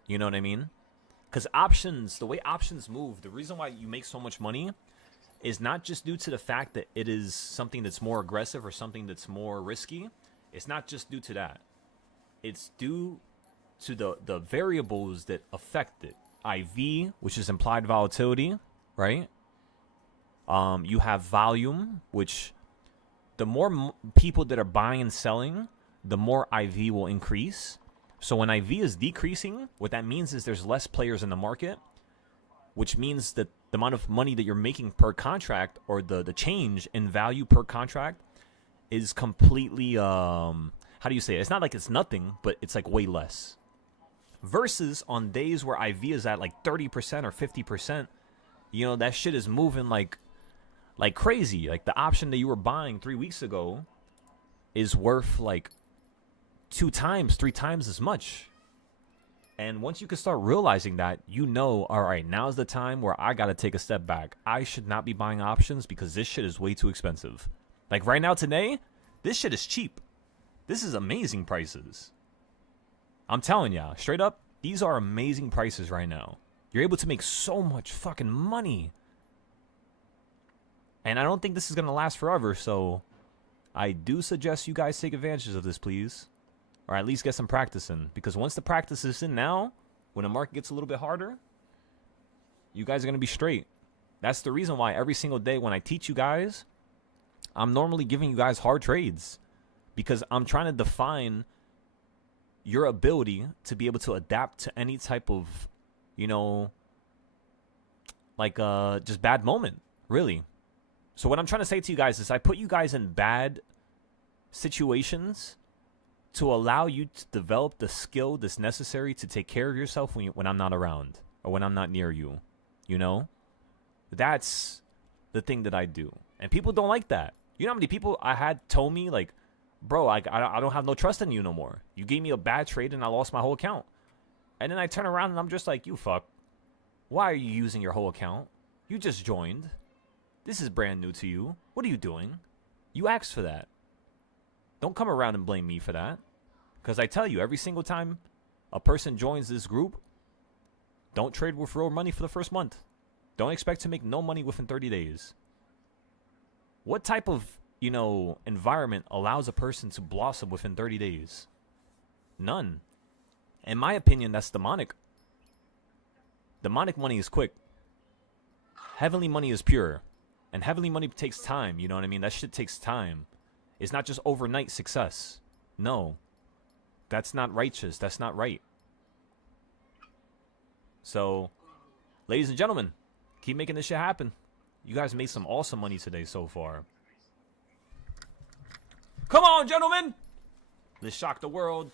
You know what I mean? Because options, the way options move, the reason why you make so much money is not just due to the fact that it is something that's more aggressive or something that's more risky. It's not just due to that. It's due to the variables that affect it. IV, which is implied volatility, right? You have volume, which the more people that are buying and selling, the more IV will increase. So when IV is decreasing, what that means is there's less players in the market, which means that the amount of money that you're making per contract, or the change in value per contract, is completely, how do you say it? It's not like it's nothing, but it's like way less. Versus on days where IV is at like 30% or 50%, you know, that shit is moving like crazy. Like the option that you were buying 3 weeks ago is worth like 2 times, 3 times as much. And once you can start realizing that, you know, all right, now's the time where I got to take a step back. I should not be buying options because this shit is way too expensive. Like right now today, this shit is cheap. This is amazing prices. I'm telling ya, straight up, these are amazing prices right now. You're able to make so much fucking money. And I don't think this is going to last forever, so I do suggest you guys take advantage of this, please. Or at least get some practice in. Because once the practice is in now, when the market gets a little bit harder, you guys are going to be straight. That's the reason why every single day when I teach you guys, I'm normally giving you guys hard trades. Because I'm trying to define your ability to be able to adapt to any type of, you know, like just bad moment, really. So what I'm trying to say to you guys is I put you guys in bad situations to allow you to develop the skill that's necessary to take care of yourself when I'm not around or when I'm not near you, you know? That's the thing that I do. And people don't like that. You know how many people I had told me, like, bro, I don't have no trust in you no more. You gave me a bad trade and I lost my whole account. And then I turn around and I'm just like, you fuck. Why are you using your whole account? You just joined. This is brand new to you. What are you doing? You asked for that. Don't come around and blame me for that. Because I tell you, every single time a person joins this group, don't trade with real money for the first month. Don't expect to make no money within 30 days. What type of, you know, environment allows a person to blossom within 30 days? None. In my opinion, that's demonic. Demonic money is quick. Heavenly money is pure. And heavenly money takes time, you know what I mean? That shit takes time. It's not just overnight success. No. That's not righteous. That's not right. So, ladies and gentlemen, keep making this shit happen. You guys made some awesome money today so far. Come on, gentlemen! Let's shock the world.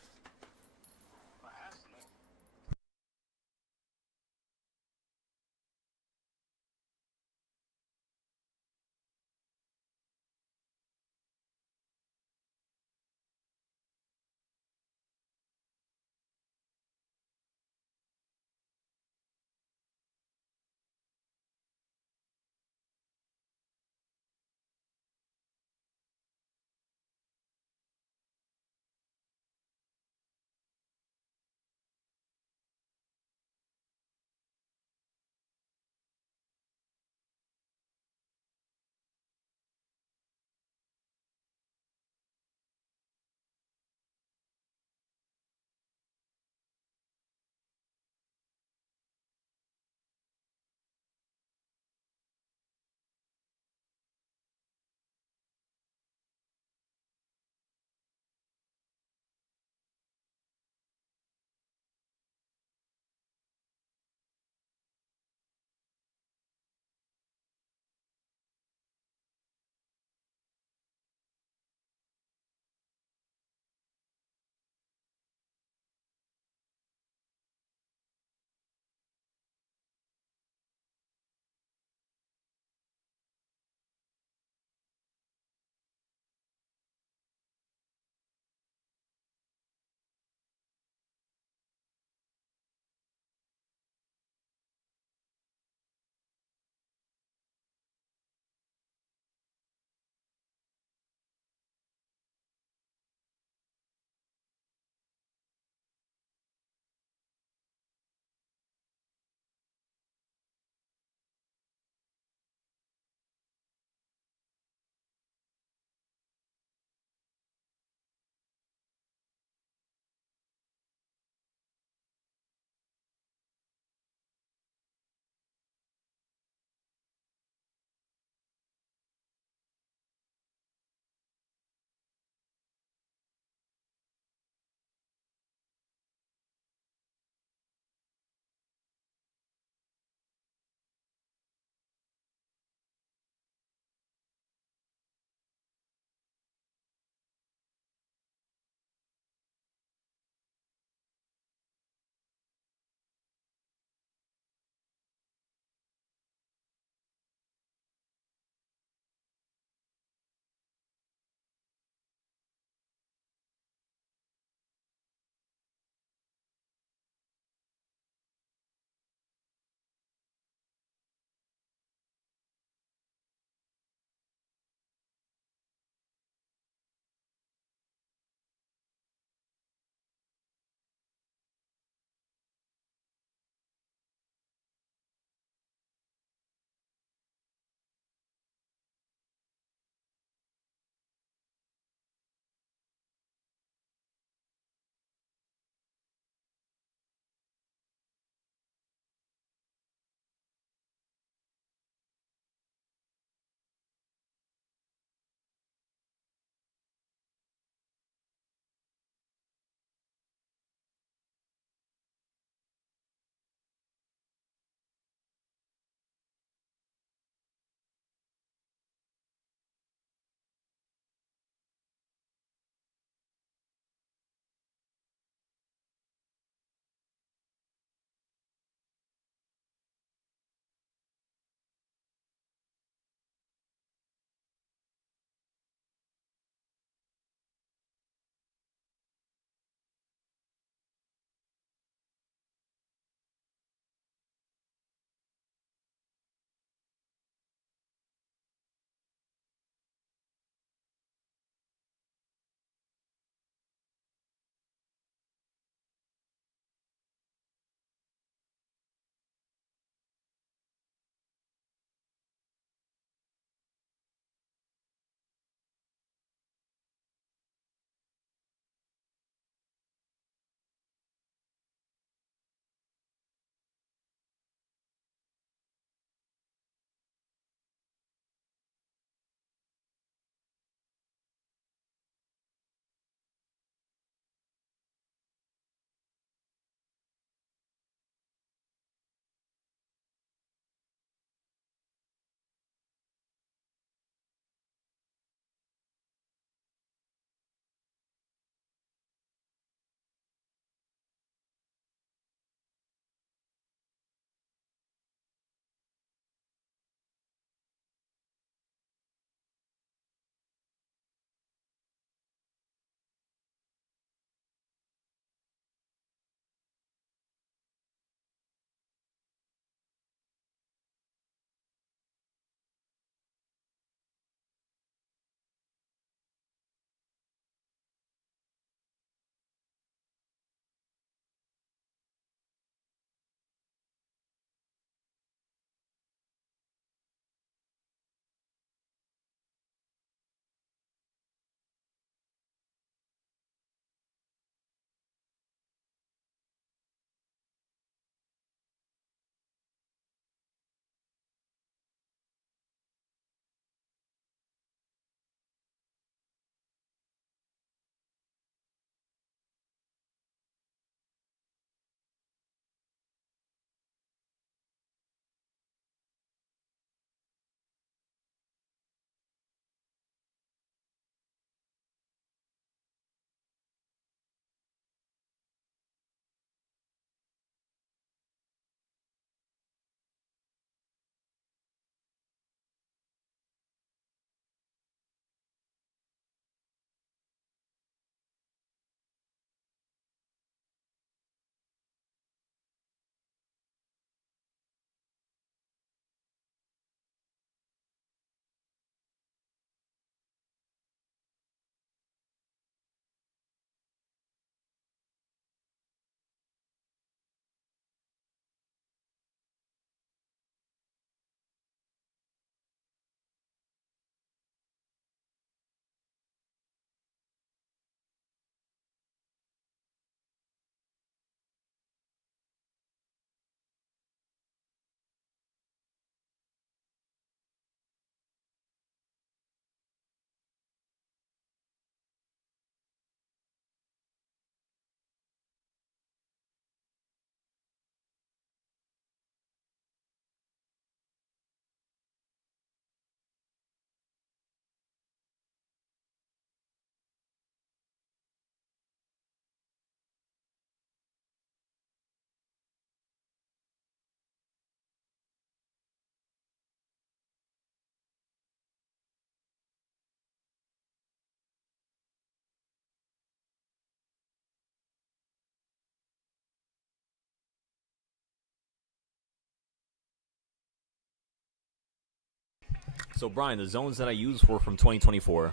So Brian, the zones that I used were from 2024.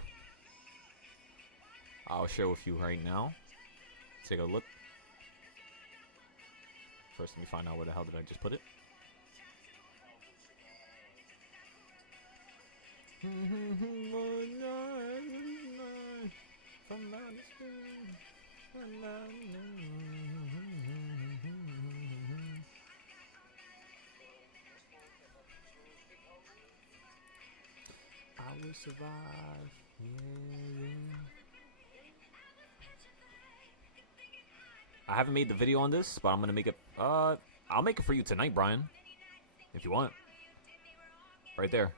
I'll share with you right now. Take a look. First, let me find out where the hell did I just put it. I will survive. Yeah. I haven't made the video on this, but I'm gonna make it. I'll make it for you tonight, Brian, if you want. Right there.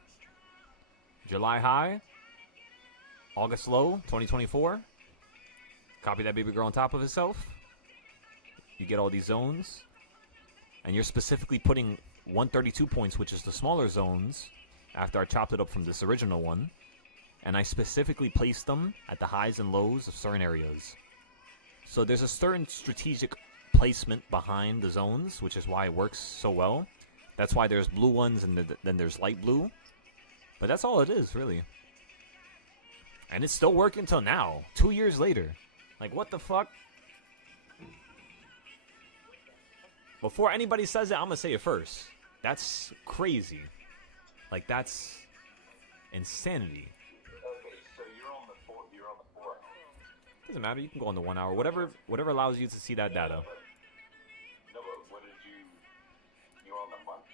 July high, August low, 2024. Copy that baby girl on top of itself. You get all these zones, and you're specifically putting 132 points, which is the smaller zones, after I chopped it up from this original one, and I specifically placed them at the highs and lows of certain areas. So there's a certain strategic placement behind the zones, which is why it works so well. That's why there's blue ones and then there's light blue. But that's all it is, really. And it's still working till now, 2 years later. Like, what the fuck? Before anybody says it, I'm gonna say it first. That's crazy. Like, that's insanity. Okay, so you're on the 4. Doesn't matter, you can go on the 1 hour. Whatever allows you to see that data. No, but what did you were on the month?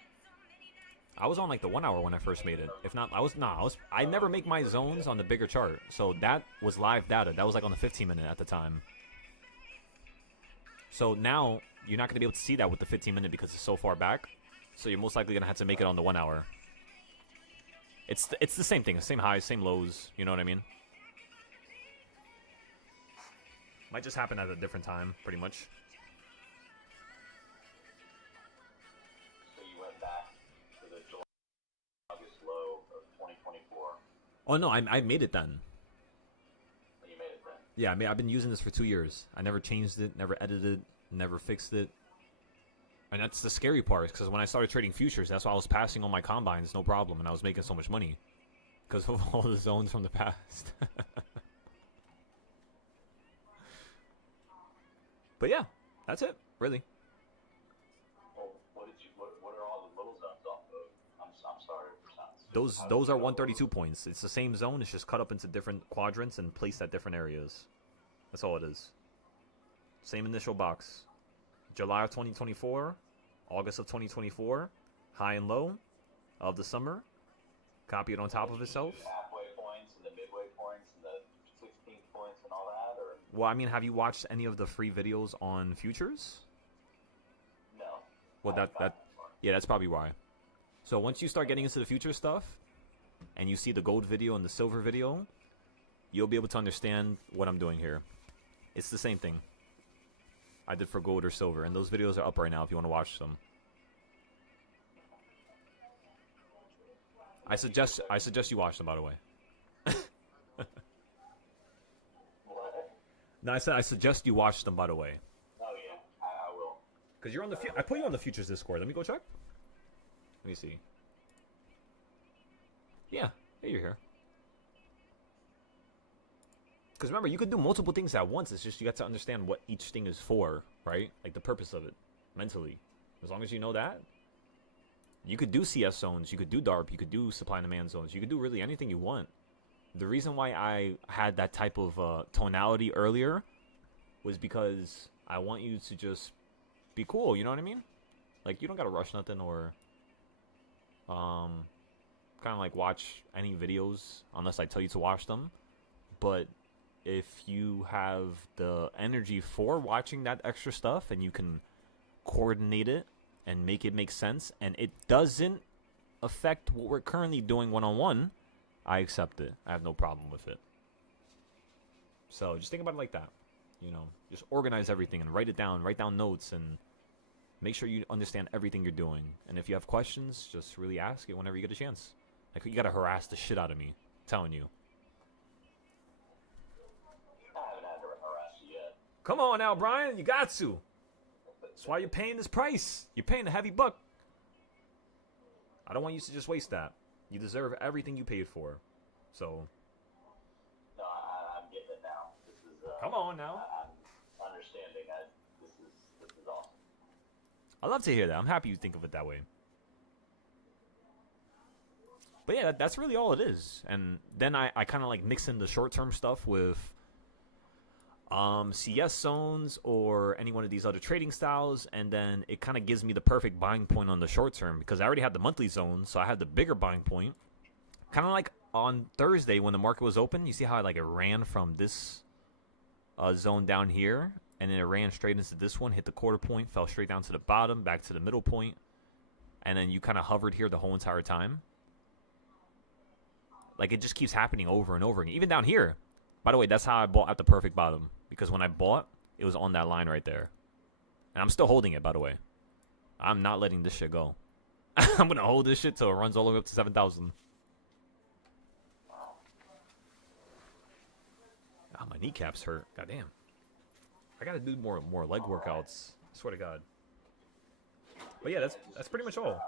I was on like the 1 hour when I first made it. If not, I never make my zones on the bigger chart. So that was live data. That was like on the 15 minute at the time. So now you're not going to be able to see that with the 15 minute because it's so far back. So you're most likely going to have to make it on the 1 hour. It's the same thing, the same highs, same lows, you know what I mean? Might just happen at a different time, pretty much. So you went back to the July August low of 2024. Oh no, I made it then. You made it then. Yeah, I've been using this for 2 years. I never changed it, never edited, never fixed it. And that's the scary part, because when I started trading futures, that's why I was passing on my combines, no problem, and I was making so much money. Because of all the zones from the past. But yeah, that's it, really. Well, what are all the little zones off of? I'm sorry for sounds. Those are 132 points. It's the same zone, it's just cut up into different quadrants and placed at different areas. That's all it is. Same initial box. July of 2024, August of 2024, high and low of the summer. Copy it on top of itself. Halfway points and the midway points and the 16th points and all that, or Well, I mean, have you watched any of the free videos on futures? no? Well, yeah, that's probably why. So once you start getting into the future stuff, and you see the gold video and the silver video, you'll be able to understand what I'm doing here. It's the same thing I did for gold or silver, and those videos are up right now if you want to watch them. I suggest you watch them, by the way. What? No, I said I suggest you watch them, by the way. Oh yeah, I will. Because you're on the I put you on the futures Discord. Let me go check. Let me see. Yeah, you're here. Because remember, you could do multiple things at once. It's just you got to understand what each thing is for, right? Like the purpose of it, mentally. As long as you know that, you could do CS zones, you could do DARP, you could do supply and demand zones, you could do really anything you want. The reason why I had that type of tonality earlier was because I want you to just be cool, you know what I mean? Like, you don't gotta rush nothing or kind of like watch any videos unless I tell you to watch them. But if you have the energy for watching that extra stuff and you can coordinate it and make it make sense and it doesn't affect what we're currently doing one-on-one, I accept it. I have no problem with it. So just think about it like that. You know, just organize everything and write it down, write down notes, and make sure you understand everything you're doing. And if you have questions, just really ask it whenever you get a chance. Like, you gotta harass the shit out of me, I'm telling you. I haven't had to harass you yet. Come on now, Brian, you got to. That's why you're paying this price. You're paying a heavy buck. I don't want you to just waste that. You deserve everything you paid for. So. No, I'm getting it now. This is. Come on now. I'm understanding. This is awesome. I love to hear that. I'm happy you think of it that way. But yeah, that's really all it is. And then I kind of like mix in the short-term stuff with CS zones or any one of these other trading styles, and then it kind of gives me the perfect buying point on the short term because I already had the monthly zone, so I had the bigger buying point. Kind of like on Thursday when the market was open, you see how it ran from this zone down here, and then it ran straight into this one, hit the quarter point, fell straight down to the bottom, back to the middle point, and then you kind of hovered here the whole entire time. Like, it just keeps happening over and over again. Even down here. By the way, that's how I bought at the perfect bottom. Because when I bought, it was on that line right there. And I'm still holding it, by the way. I'm not letting this shit go. I'm going to hold this shit till it runs all the way up to 7,000. Ah, my kneecaps hurt. Goddamn. I got to do more leg workouts. I swear to God. But yeah, that's pretty much all.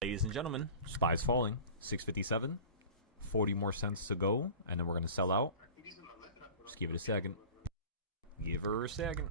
Ladies and gentlemen, SPY's falling. 657. 40 more cents to go, and then we're going to sell out. Just give it a second. Give her a second.